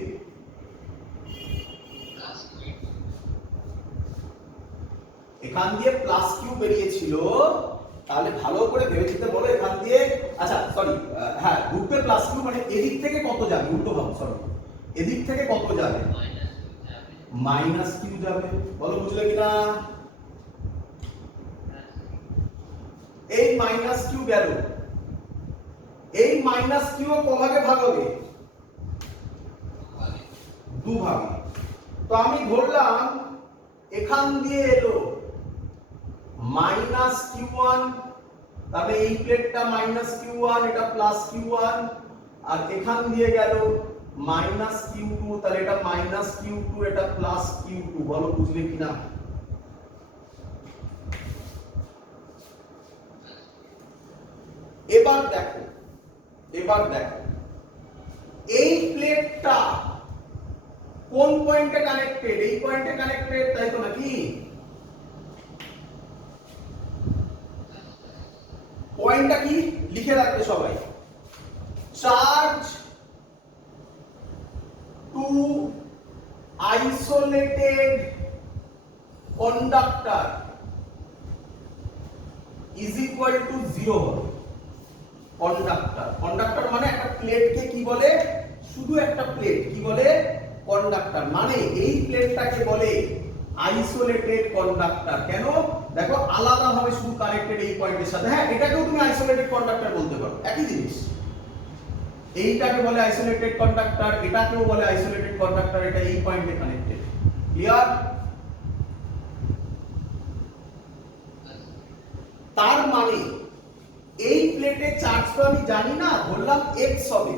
এখান দিয়ে প্লাস কিউ বেরিয়েছিল, তাহলে ভালো করে ভেবে চিন্তে বলো এখান দিয়ে, আচ্ছা সরি, হ্যাঁ ঢুকবে প্লাস কিউ, মানে এদিক থেকে কত যাবে, উল্টো ভাব, সরি এদিক থেকে কত যাবে? মাইনাস কিউ যাবে। বলো বুঝলে কিনা? এই মাইনাস কিউ গেল, এই মাইনাস কিউ কভাগে ভাগ হবে? দুভাগে। তো আমি ধরলাম এখান দিয়ে এলো মাইনাস কিউ ওয়ান, তাহলে এই প্লেটটা মাইনাস কিউ ওয়ান, এটা প্লাস কিউ ওয়ান, আর এখান দিয়ে গেল মাইনাস কিউ টু, তাহলে এটা মাইনাস কিউ টু, এটা প্লাস কিউ টু। বলো বুঝলে কিনা? এবার দেখো, এবার দেখো এই প্লেটটা কোন পয়েন্টে কানেক্টেড? এই পয়েন্টে কানেক্টেড, তাই তো নাকি? পয়েন্টটা কি লিখে রাখবে সবাই? Charge to isolated conductor is equal to 0 হবে। কন্ডাক্টর, কন্ডাক্টর মানে একটা প্লেটকে কি বলে? শুধু একটা প্লেট কি বলে? কন্ডাক্টর। মানে এই প্লেটটাকে বলে আইসোলেটেড কন্ডাক্টর। কেন? দেখো আলাদা ভাবে শুধু কানেক্টেড এই পয়েন্টের সাথে। হ্যাঁ এটাকেও তুমি আইসোলেটেড কন্ডাক্টর বলতে পারো, একই জিনিস। এইটাকে বলে আইসোলেটেড কন্ডাক্টর, এটাকেও বলে আইসোলেটেড কন্ডাক্টর, এটা এই পয়েন্টে কানেক্টেড। ক্লিয়ার? তার মানে এই প্লেটে চার্জ তো আমি জানি না, ধরলাম x হবে,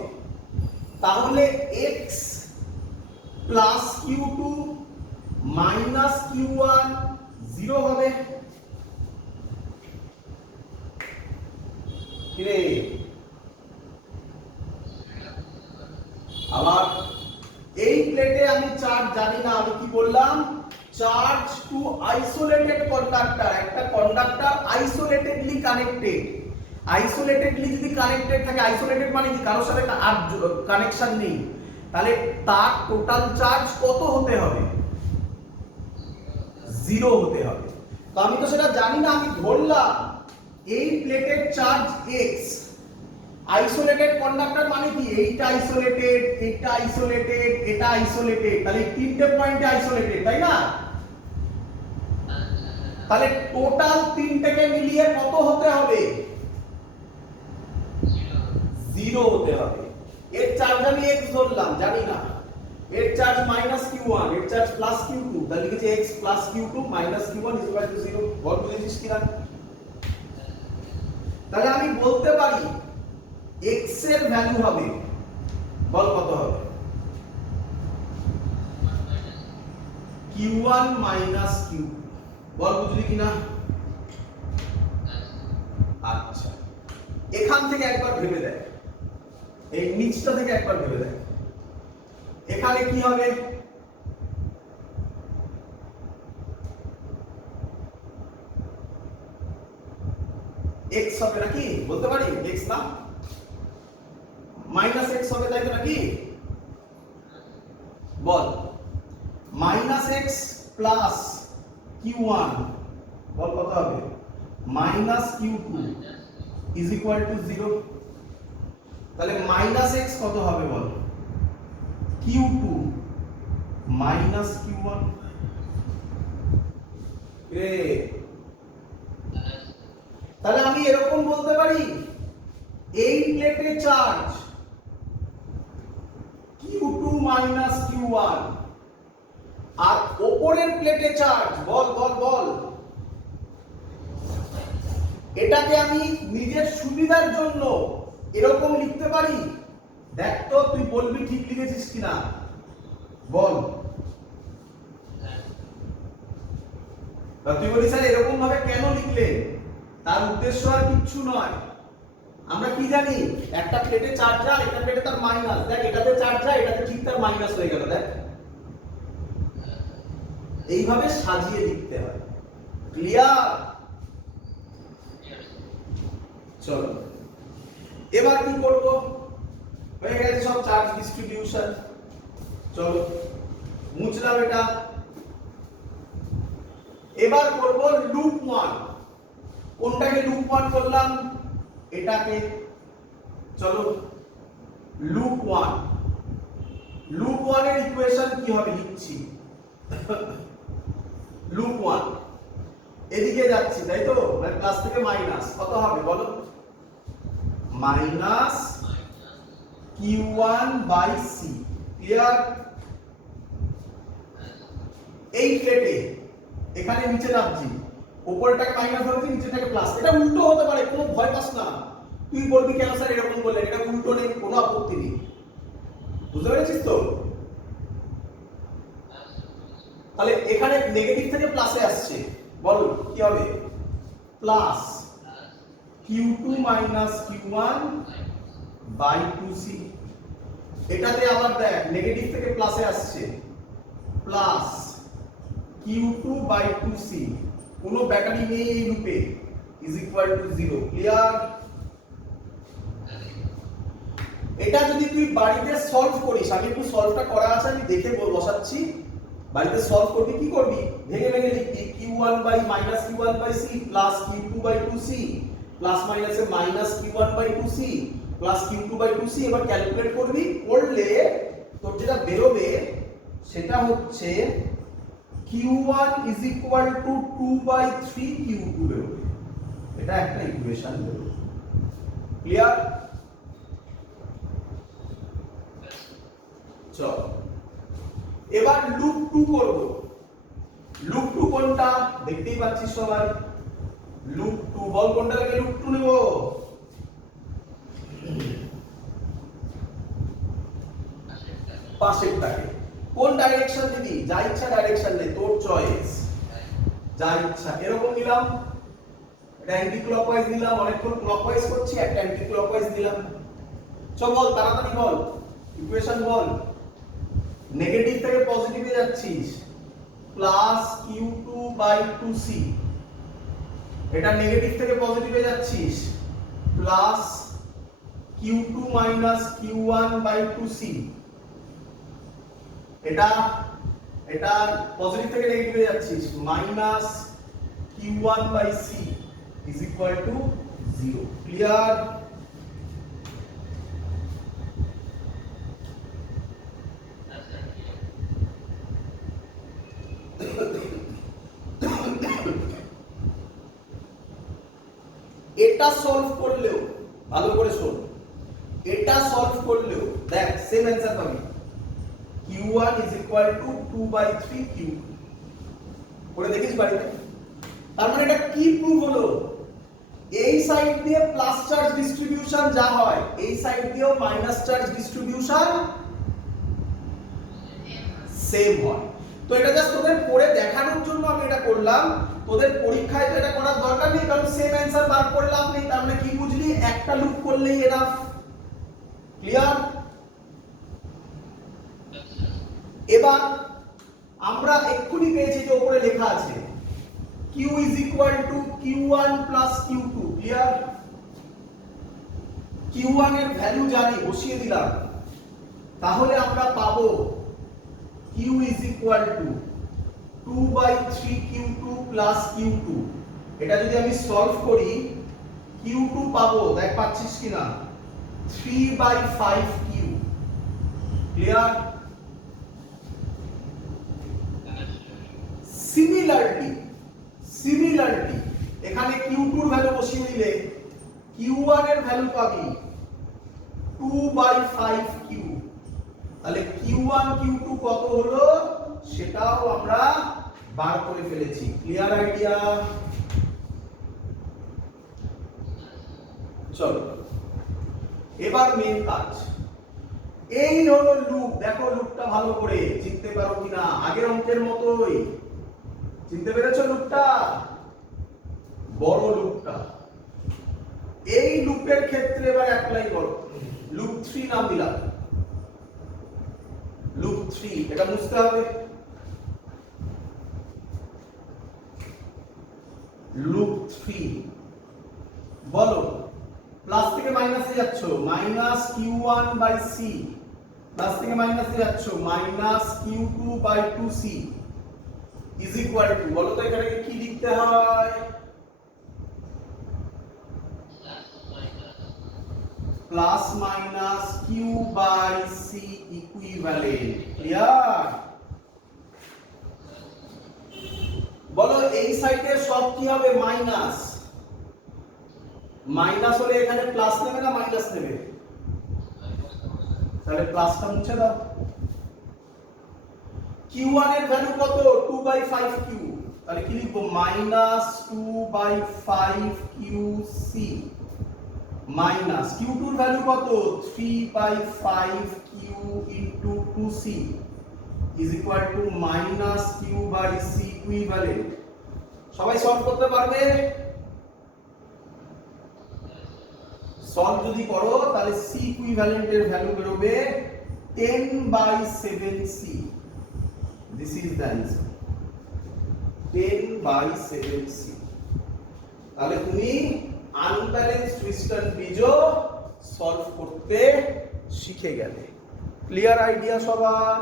তাহলে x plus q2 minus q1 0 হবে। কিরে আবার এই প্লেটে আমি চার্জ জানি না, আমি কি বললাম? চার্জ টু আইসোলেটেড কন্ডাক্টর, একটা কন্ডাক্টর আইসোলেটেডলি কানেক্টেড। আইসোলেটেডলি যদি কানেক্টেড থাকে, আইসোলেটেড মানে কি? কারোর সাথে আর কানেকশন নেই, তাহলে তার টোটাল চার্জ কত হতে হবে? 0 হতে হবে। তো আমি তো সেটা জানি না, আমি ধরলাম এই প্লেটের চার্জ x। আইসোলেটেড কন্ডাক্টর মানে কি? এইটা আইসোলেটেড, এটা আইসোলেটেড, এটা আইসোলেটেড, তাহলে তিনটে পয়েন্টে আইসোলেটেড, তাই না? তাহলে টোটাল তিনটাকে মিলিয়ে কত হতে হবে? 0 হতে হবে। এর চার্জ আমি x ধরলাম, জানি না। এর চার্জ মাইনাস q1, এর চার্জ প্লাস q2, তাহলে লিখেছি x plus q2 minus q1 is equal to 0। বল বুঝেছিস কিনা? তাহলে আমি বলতে পারি x এর ভ্যালু হবে, বল কত হবে? q1 minus q2। বল বুঝলি কিনা? আচ্ছা এখান থেকে একবার ভেবে দেখ, এই নিচটা থেকে একবার ভেবে দেখ, এখানে কি হবে? x হবে নাকি? বলতে পারি x না মাইনাস x হবে, তাই তো নাকি? বল মাইনাস x প্লাস q1 বল কত হবে? Minus q2 is equal to 0। তাহলে মাইনাস x কত হবে বল? q2 minus q1। তাহলে আমি এরকম বলতে পারি এই প্লেটে চার্জ q2 মাইনাস q1, আর উপরের প্লেটে চার্জ বল বল বল, এটাকে আমি নিজের সুবিধার জন্য এরকম লিখতে পারি। দেখ তো তুই বলবি ঠিক লিখেছিস কিনা, বল। তুই বলি স্যার এরকম ভাবে কেন লিখলেন? তার উদ্দেশ্য আর কিচ্ছু নয়। আমরা কি জানি? একটা প্লেটে চার্জ যায়, একটা প্লেটে তার মাইনাস। দেখ এটাতে চার্জ যায়, এটাতে ঠিক তার মাইনাস হয়ে গেল। দেখ এইভাবে সাজিয়ে লিখতে হয়। ক্লিয়ার? চলো এবার কি করব? হয়ে গেছে সব চার্জ ডিস্ট্রিবিউশন। চলো মুছলাম এটা। এবার করব লুপ 1। কোনটাকে লুপ 1 করলাম? এটাকে। চলো লুপ 1। লুপ 1 এর ইকুয়েশন কি হবে লিখছি। লুপ 1 এদিকে যাচ্ছি তাই তো, মানে প্লাস থেকে মাইনাস কত হবে বলো? Minus Q1 by C। Clear? এই প্লেটে এখানে নিচে নামছি, উপরটাকে মাইনাস ধরেছি, নিচেটাকে প্লাস। এটা উল্টো হতে পারে, কোনো ভয় পাস না। তুই বলবি কেন স্যার এরকম করলেন, এটা উল্টো নেই, কোনো আপত্তি নেই। বুঝতে পেরেছিস তো? তাহলে এখানে নেগেটিভ থেকে প্লাসে আসছে, বলো কি হবে? Plus Q2 minus Q1 by 2C। এটাতে আবার দেখ নেগেটিভ থেকে প্লাসে আসছে, প্লাস Q2 বাই 2C। কোনো ব্যাটারি নেই এই লুপে, ইজ ইকুয়াল টু 0। ক্লিয়ার? এটা যদি তুই বাড়িতে সলভ করিস, আমি একটু সলভটা করা আছে, আমি দেখে বসাচ্ছি। বাড়িতে সলভ করবি কি করবি, ভেঙে ভেঙে লিখবি Q1 by minus Q1 by C plus Q2 by 2C plus মাইনাসে minus Q1 by 2C plus Q2 by 2C। এবার ক্যালকুলেট করবি, করলে তোর যেটা বেরোবে সেটা হচ্ছে Q1 is equal two 2 by 3 Q2 বেরোবে। এটা একটা ইকুয়েশন বেরোবে। ক্লিয়ার? চল এবার লুপ 2 করব। লুপ 2 কোনটা দেখতেই পাচ্ছিস সবাই। লুপ 2 বল কোনটা লাগে লুপ 2 নেব? পাশেরটাকে। কোন ডাইরেকশন দিবি? যা ইচ্ছা ডাইরেকশন নে, তোর চয়েস, যা ইচ্ছা। এরকম নিলাম, এটা অ্যান্টি ক্লকওয়াইজ দিলাম, অনেকক্ষণ ক্লকওয়াইজ করছি, একটা অ্যান্টি ক্লকওয়াইজ দিলাম। চল বল তাড়াতাড়ি বল, ইকুয়েশন বল। নেগেটিভ থেকে পজিটিভে যাচ্ছিস, প্লাস Q2 বাই 2C। এটা নেগেটিভ থেকে পজিটিভে যাচ্ছিস, plus Q2 minus Q1 by 2C। এটা এটা পজিটিভ থেকে নেগেটিভে যাচ্ছিস, minus Q1 by C is equal to 0। Clear? এটা সলভ করলেও ভালো করে শোন, এটা সলভ করলেও দেখ সেম অ্যানসার পাবি। Q1 is equal to 2 by 3 Q2 করে দেখিস বাড়িতে। তার মানে এটা কি প্রুফ হলো? এই সাইড দিয়ে প্লাস চার্জ ডিস্ট্রিবিউশন যা হয়, এই সাইড দিয়েও মাইনাস চার্জ ডিস্ট্রিবিউশন সেম হয়। তো এটা জাস্ট তোদের পড়ে দেখানোর জন্য আমি এটা করলাম। তোদের পরীক্ষায় তো এটা করার দরকার নেই, কারণ সেম অ্যানসার বার করে লাভ নেই। তার মানে কি বুঝলি? একটা লুপ করলেই এনাফ। ক্লিয়ার? এবার আমরা এক্ষুনি পেয়েছি যে উপরে লেখা আছে Q is equal to Q1 plus Q2। Clear? Q1 এর ভ্যালু জানি, বসিয়ে দিলাম। তাহলে আমরা পাবো Q is equal to 2 by 3 Q2 plus Q2। এটা যদি আমি সলভ করি, Q2 পাবো, দেখ পাচ্ছিস কিনা, 3 by 5 Q। ক্লিয়ার? সিমিলারলি এখানে Q2 এর ভ্যালু বসিয়ে দিলে Q1 এর ভ্যালু পাবি 2 by 5 Q। তাহলে Q1 Q2 কত হলো সেটাও আমরা বার করে ফেলেছি। Clear idea? চলো এবার মেন কাজ। এই হলো লুপ। দেখো লুপটা ভালো করে চিনতে পারো কিনা, আগের অঙ্কের মতোই। চিনতে পেরেছো লুপটা? বড় লুপটা। এই লুপের ক্ষেত্রে এবার অ্যাপ্লাই করো। লুপ 3 নাম দিলাম, লুপ 3। এটা বুঝতে হবে। লুপ 3 বলো, প্লাস থেকে মাইনাসে যাচ্ছ minus q1 by C, plus থেকে মাইনাসে যাচ্ছ minus q2 by 2c is equal to, বলো তো এখানে কি লিখতে হয়? Plus minus q by c equivalent. Clear? বলো এই সাইডে সব কি হবে? মাইনাস। মাইনাস হলে এখানে প্লাস নেবে না মাইনাস নেবে? তাহলে প্লাসটা মুছে দাও। q1 এর ভ্যালু কত? 2/5q, তাহলে কি লিখবো? মাইনাস 2/5qc মাইনাস q2 এর ভ্যালু কত? 3/5q into 2c is equal to minus q by c equivalent. সবাই সলভ করতে পারবে? সলভ যদি করো তাহলে c ইকুইভ্যালেন্টের ভ্যালু বেরোবে 10/7c। This is the answer, 10/7c। তাহলে তুমি আনব্যালেন্সড টুইস্টন ব্রিজও সলভ করতে শিখে গেলে। ক্লিয়ার আইডিয়া সবার?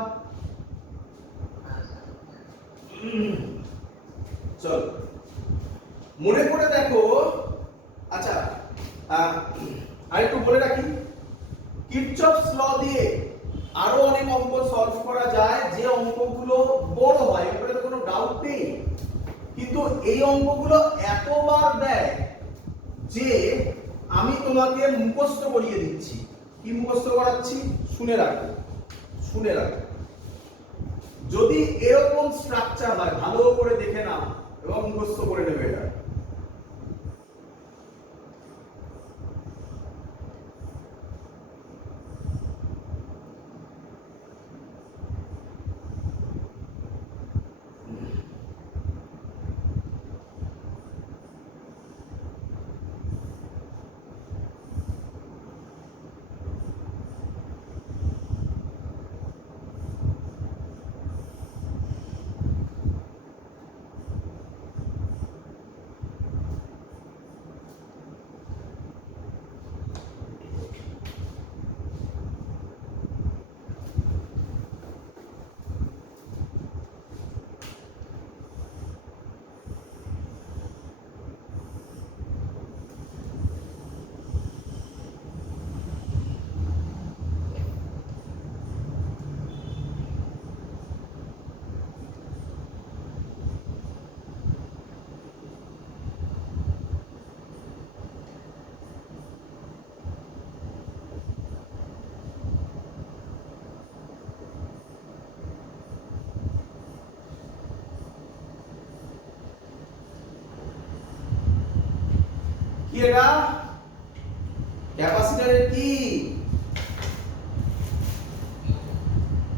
চল মনে করে দেখো। আচ্ছা আরেকটু বলে রাখি, কিরচফস ল দিয়ে আরো অনেক অঙ্ক সলভ করা যায়, যে অঙ্কগুলো বড় হয়, এটাতে কোনো ডাউট নেই। কিন্তু এই অঙ্কগুলো এতবার দেয় যে আমি তোমাকে মুখস্থ করিয়ে দিচ্ছি। কি মুখস্থ করাচ্ছি? শুনে রাখো, শুনে রাখো। যদি এরকম স্ট্রাকচার হয় ভালো করে দেখে নাও এবং মুখস্থ করে নেবে এটা। কি এটা? ক্যাপাসিটরের কি?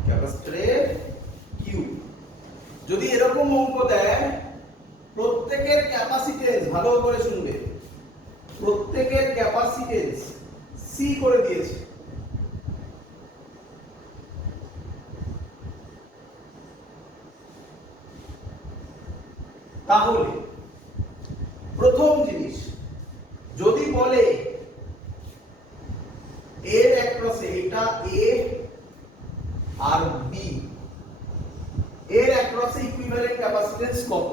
ক্যাপাসিটরের কিউ। যদি এরকম অঙ্ক দেয়, প্রত্যেকের ক্যাপাসিটেন্স ভালো করে শুনবে, প্রত্যেকের ক্যাপাসিটেন্স সি করে দিয়েছে। তাহলে প্রথম জিনিস, যদি বলে এর অ্যাক্রসে, এটা এ আর বি, এর অ্যাক্রসে ইকুইভ্যালেন্ট ক্যাপাসিট্যান্স কত,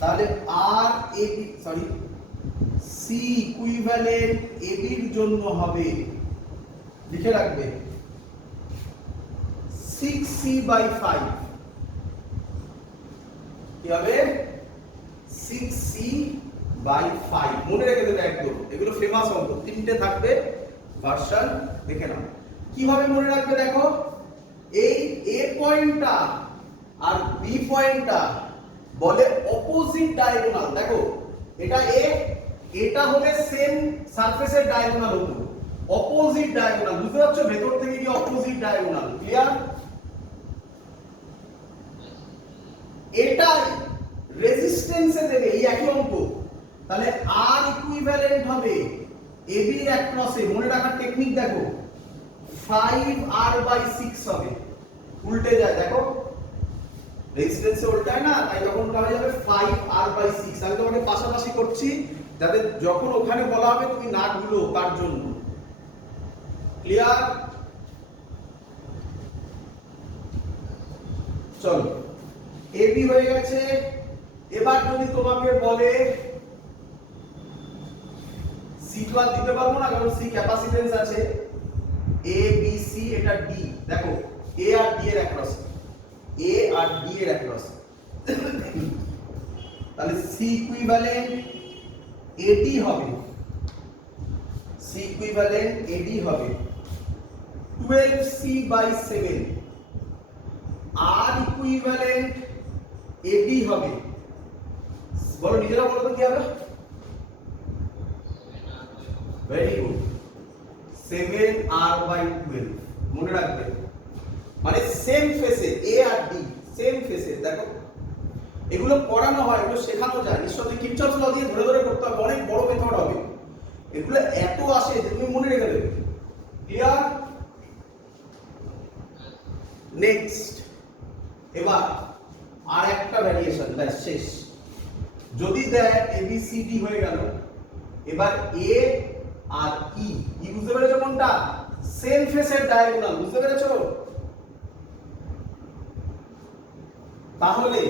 তাহলে আর A B sorry C equivalent এ বির জন্য হবে, লিখে রাখবে 6c/5। কি হবে? 6c/5। মনে রেখে দেবে একদম, এগুলো ফেমাস অঙ্ক, তিনটে থাকবে ভার্সন, দেখে নাও। কিভাবে মনে রাখবে দেখো, এই এ পয়েন্টটা আর বি পয়েন্টটা বলে অপোজিট ডায়াগোনাল। দেখো এটা এ, এটা হলে সেম সারফেসের ডায়াগোনাল হতো, অপোজিট ডায়াগোনাল। বুঝতে পারছো? ভেতর থেকে কি অপোজিট ডায়াগোনাল। ক্লিয়ার? এটাই রেজিস্ট্যান্সে দেবে এই একই অঙ্ক, তাহলে আর ইকুইভ্যালেন্ট হবে এবি এর অ্যাক্রসে। মনে রাখার টেকনিক দেখো, 5r/6 হবে, উল্টে যায়। দেখো রেজিস্ট্যান্সে উল্টায় না, তাই তখন হয়ে যাবে 5r/6। আমি তোমাকে পাশাপাশি করছি, যাতে যখন ওখানে বলা হবে তুমি নাটগুলো কার জন্য। ক্লিয়ার? চলো, এবি হয়ে গেছে। এবার যদি তোমাকে বলে সি তো আর দিতে পারবো না, কারণ সি ক্যাপাসিটেন্স আছে। এ বি সি, এটা ডি। দেখো এ আর ডি এর অ্যাক্রস, এ আর ডি এর অ্যাক্রস, তাহলে সি ইকুইভ্যালেন্ট এডি হবে, সি ইকুইভ্যালেন্ট এডি হবে 12c/7। আর ইকুইভ্যালেন্ট এডি হবে, বলো নিজেরা বলো তো কি হবে? Very good, 7r/12। মনে রাখবে, মানে সেম ফেসে এ আর ডি, সেম ফেসে। দেখো এগুলো পড়ানো হয়, এগুলো শেখানো যায়। নিশ্চয়ই কিপচার্স ল দিয়ে ধরে ধরে করতে হবে, অনেক বড় মেথড হবে। এগুলো এত আসে যে তুমি মনে রেখে দেবে। ক্লিয়ার? নেক্সট, এবার আর একটা ভ্যারিয়েশন, ব্যাস শেষ। যদি দেয় এ বি সি ডি হয়ে গেল, এবার এ আর ই, ই বুঝতে পেরেছো কোনটা? সেম ফেসের ডায়াগোনাল, বুঝতে পেরেছো? তাহলে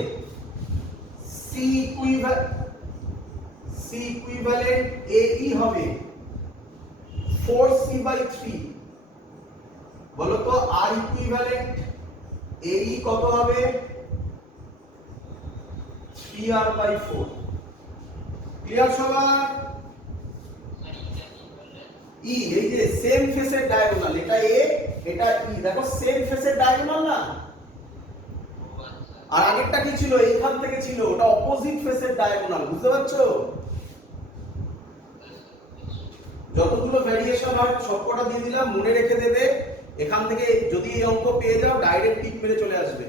সি ইকুইভ্যালেন্ট এ ই হবে 4c/3। বলো তো আর ইকুইভ্যালেন্ট এ ই কত হবে? 3r/4। ক্লিয়ার সবার? ই, এই যে সেম ফেসের ডায়াগোনাল, এটা এ এটা ই, দেখো সেম ফেসের ডায়াগোনাল না? আর আগেরটা কি ছিল? এইখান থেকে ছিল, ওটা অপোজিট ফেসের ডায়াগোনাল, বুঝতে পারছো? যতগুলো ভ্যারিয়েশন হয় সবকটা দিয়ে দিলাম, মনে রেখে দেবে। এখান থেকে যদি এই অঙ্ক পেয়ে যাও, ডাইরেক্ট টিক মেরে চলে আসবে।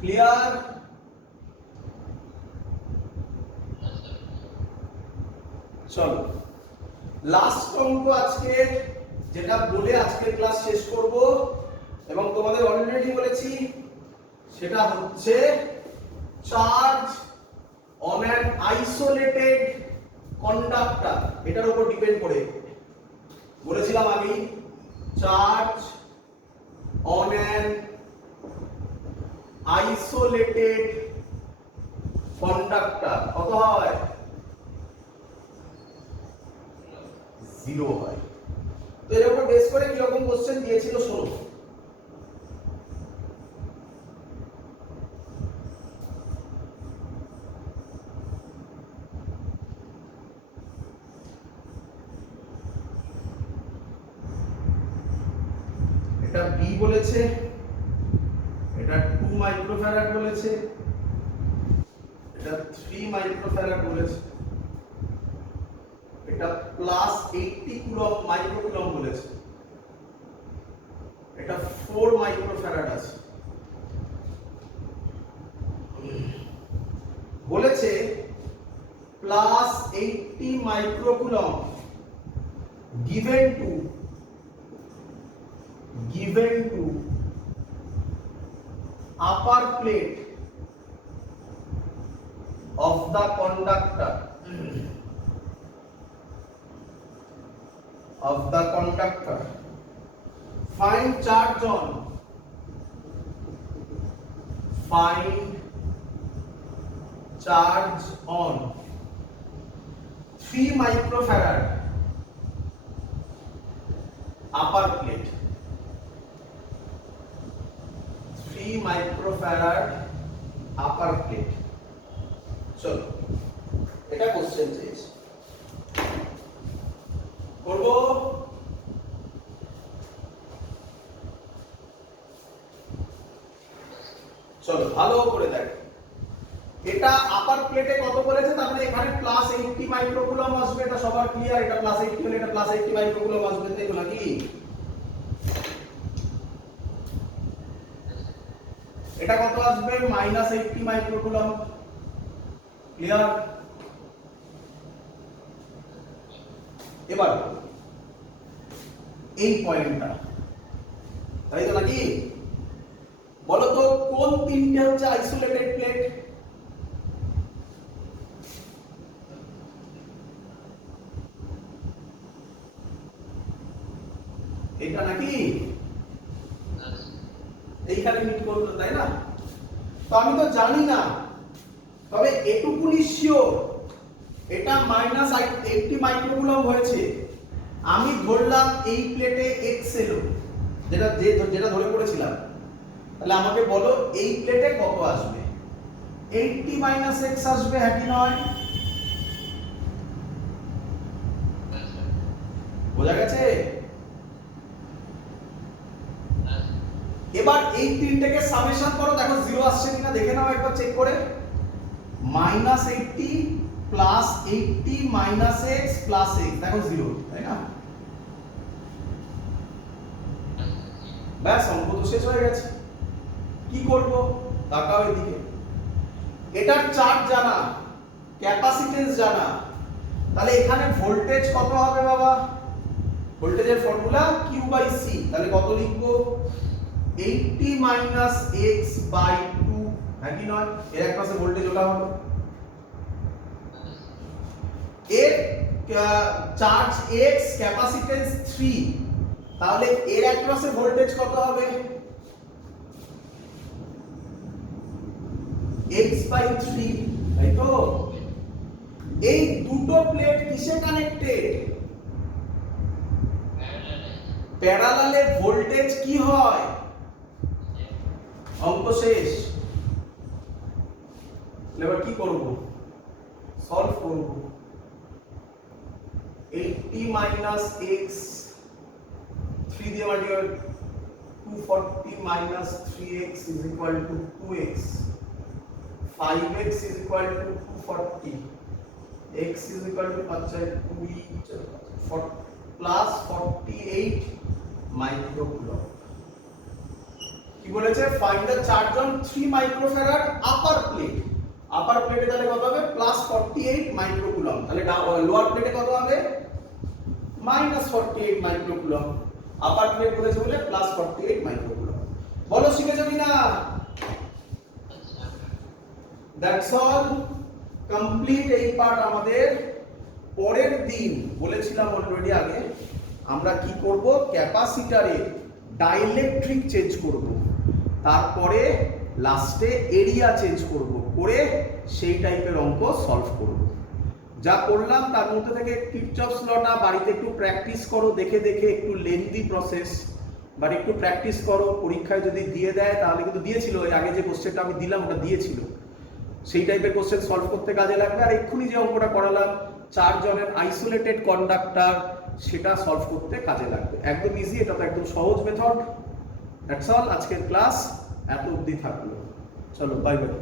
ক্লিয়ার? চলো, লাস্ট অঙ্ক আজকে, যেটা বলে আজকের ক্লাস শেষ করব, এবং তোমাদের অলরেডি বলেছি, সেটা হচ্ছে charge on an isolated conductor. এটার উপর ডিপেন্ড করে বলেছিলাম আমি, charge on an isolated conductor কত হয়? 0 হয়। তো এর উপর বেস করে কি রকম কোশ্চেন দিয়েছিল শোনো। এটা বি বলেছে, এটা 2 মাইক্রোফ্যারাড বলেছে, এটা 3 মাইক্রোফ্যারাড বলেছে, এটা প্লাস 80 কুলম মাইক্রোকুলম বলেছে, এটা 4 মাইক্রোফ্যারাড আছে। বলেছে plus 80 microcoulomb given to upper plate of the conductor find charge on 3 microfarad upper plate, 3 microfarad upper plate। চলো, এটা কোশ্চেন চেয়েছে, করব। চলো ভালো করে দেখো, এটা আপার প্লেটে কত বলেছে, তার মানে এখানে প্লাস 80 মাইক্রোকুলম আসবে, এটা সবার ক্লিয়ার? এটা প্লাস 80 মানে এটা প্লাস 80 মাইক্রোকুলম আসবে, তাই তো নাকি? এটা কত আসবে? Minus 80 microcoulomb. ক্লিয়ার? এবার এই পয়েন্টটা, তাই তো নাকি? বলো তো কোন তিনটে হচ্ছে আইসোলেটেড প্লেট? এটা নাকি এইখানে মিট করলো, তাই না? তো আমি তো জানি না, তবে এটুকুনি শিওর এটা -80 মাইক্রোকুলম হয়েছে। আমি ধরলাম এই প্লেটে x এলো, যেটা ধরে পড়েছিলাম। তাহলে আমাকে বলো এই প্লেটে কত আসবে? 80 - x আসবে, হ্যাঁ কি নয়? বোঝা গেছে? এবার এই তিনটাকে সামেশন করো, দেখো 0 আসছে কিনা দেখে নাও একবার চেক করে। -80 + 80 - x + x, দেখো 0, তাই না? ব্যাস, অঙ্ক তো শেষ হয়ে গেছে। কি করব? তাকাও এদিকে। এটার চার্জ জানা, ক্যাপাসিটেন্স জানা, তাহলে এখানে ভোল্টেজ কত হবে বাবা? ভোল্টেজের ফর্মুলা Q/C। তাহলে কত লিখবো? 80 - x/2, হ্যাঁ কি নয়? এর এক পাশে ভোল্টেজ ওটা হলো। এর চার্জ x, ক্যাপাসিটেন্স 3, তাহলে এর এক পাশে ভোল্টেজ কত হবে? x/3, তাই তো? এই দুটো প্লেট কিসে কানেক্টেড? প্যারালালে। ভোল্টেজ কি হয়? অঙ্ক শেষ। এবার কি করব? সলভ করব। 80 - x 3 দিয়ে multiply, 240 - 3x = 2x, 5x = 240, x = 5×20 plus 48 microcoulomb. কি বলেছে? Find the charge on 3 microfarad upper plate. Upper প্লেটে তাহলে কত হবে? Plus 48 microcoulomb. তাহলে লোয়ার প্লেটে কত হবে? -48 মাইক্রোকুলম। আপার প্লেট বলেছে বলে প্লাস 48 মাইক্রোকুলম। বলো শিখেছো কিনা? দ্যাটস অল, কমপ্লিট এই পার্ট আমাদের। পরের দিন বলেছিলাম অলরেডি আগে, আমরা কি করব? ক্যাপাসিটরে ডাইইলেকট্রিক চেঞ্জ করব, তারপরে লাস্টে এরিয়া চেঞ্জ করব, করে সেই টাইপের অঙ্ক সলভ করব। যা করলাম তার মধ্যে থেকে কিরচফস লটা বাড়িতে একটু প্র্যাকটিস করো, দেখে দেখে, একটু লেন্দি প্রসেস, বাট একটু প্র্যাকটিস করো। পরীক্ষায় যদি দিয়ে দেয়, তাহলে কিন্তু দিয়েছিল, এর আগে যে কোশ্চেনটা আমি দিলাম ওটা দিয়েছিল, সেই টাইপের কোশ্চেন সলভ করতে কাজে লাগবে। আর এক্ষুনি যে অঙ্কটা করালাম 4 জনের আইসোলেটেড কন্ডাক্টর, সেটা সলভ করতে কাজে লাগবে। একদম ইজি, এটা তো একদম সহজ মেথড। দ্যাটস অল, আজকের ক্লাস এত অবধি থাকলো। চলো, বাই বাই।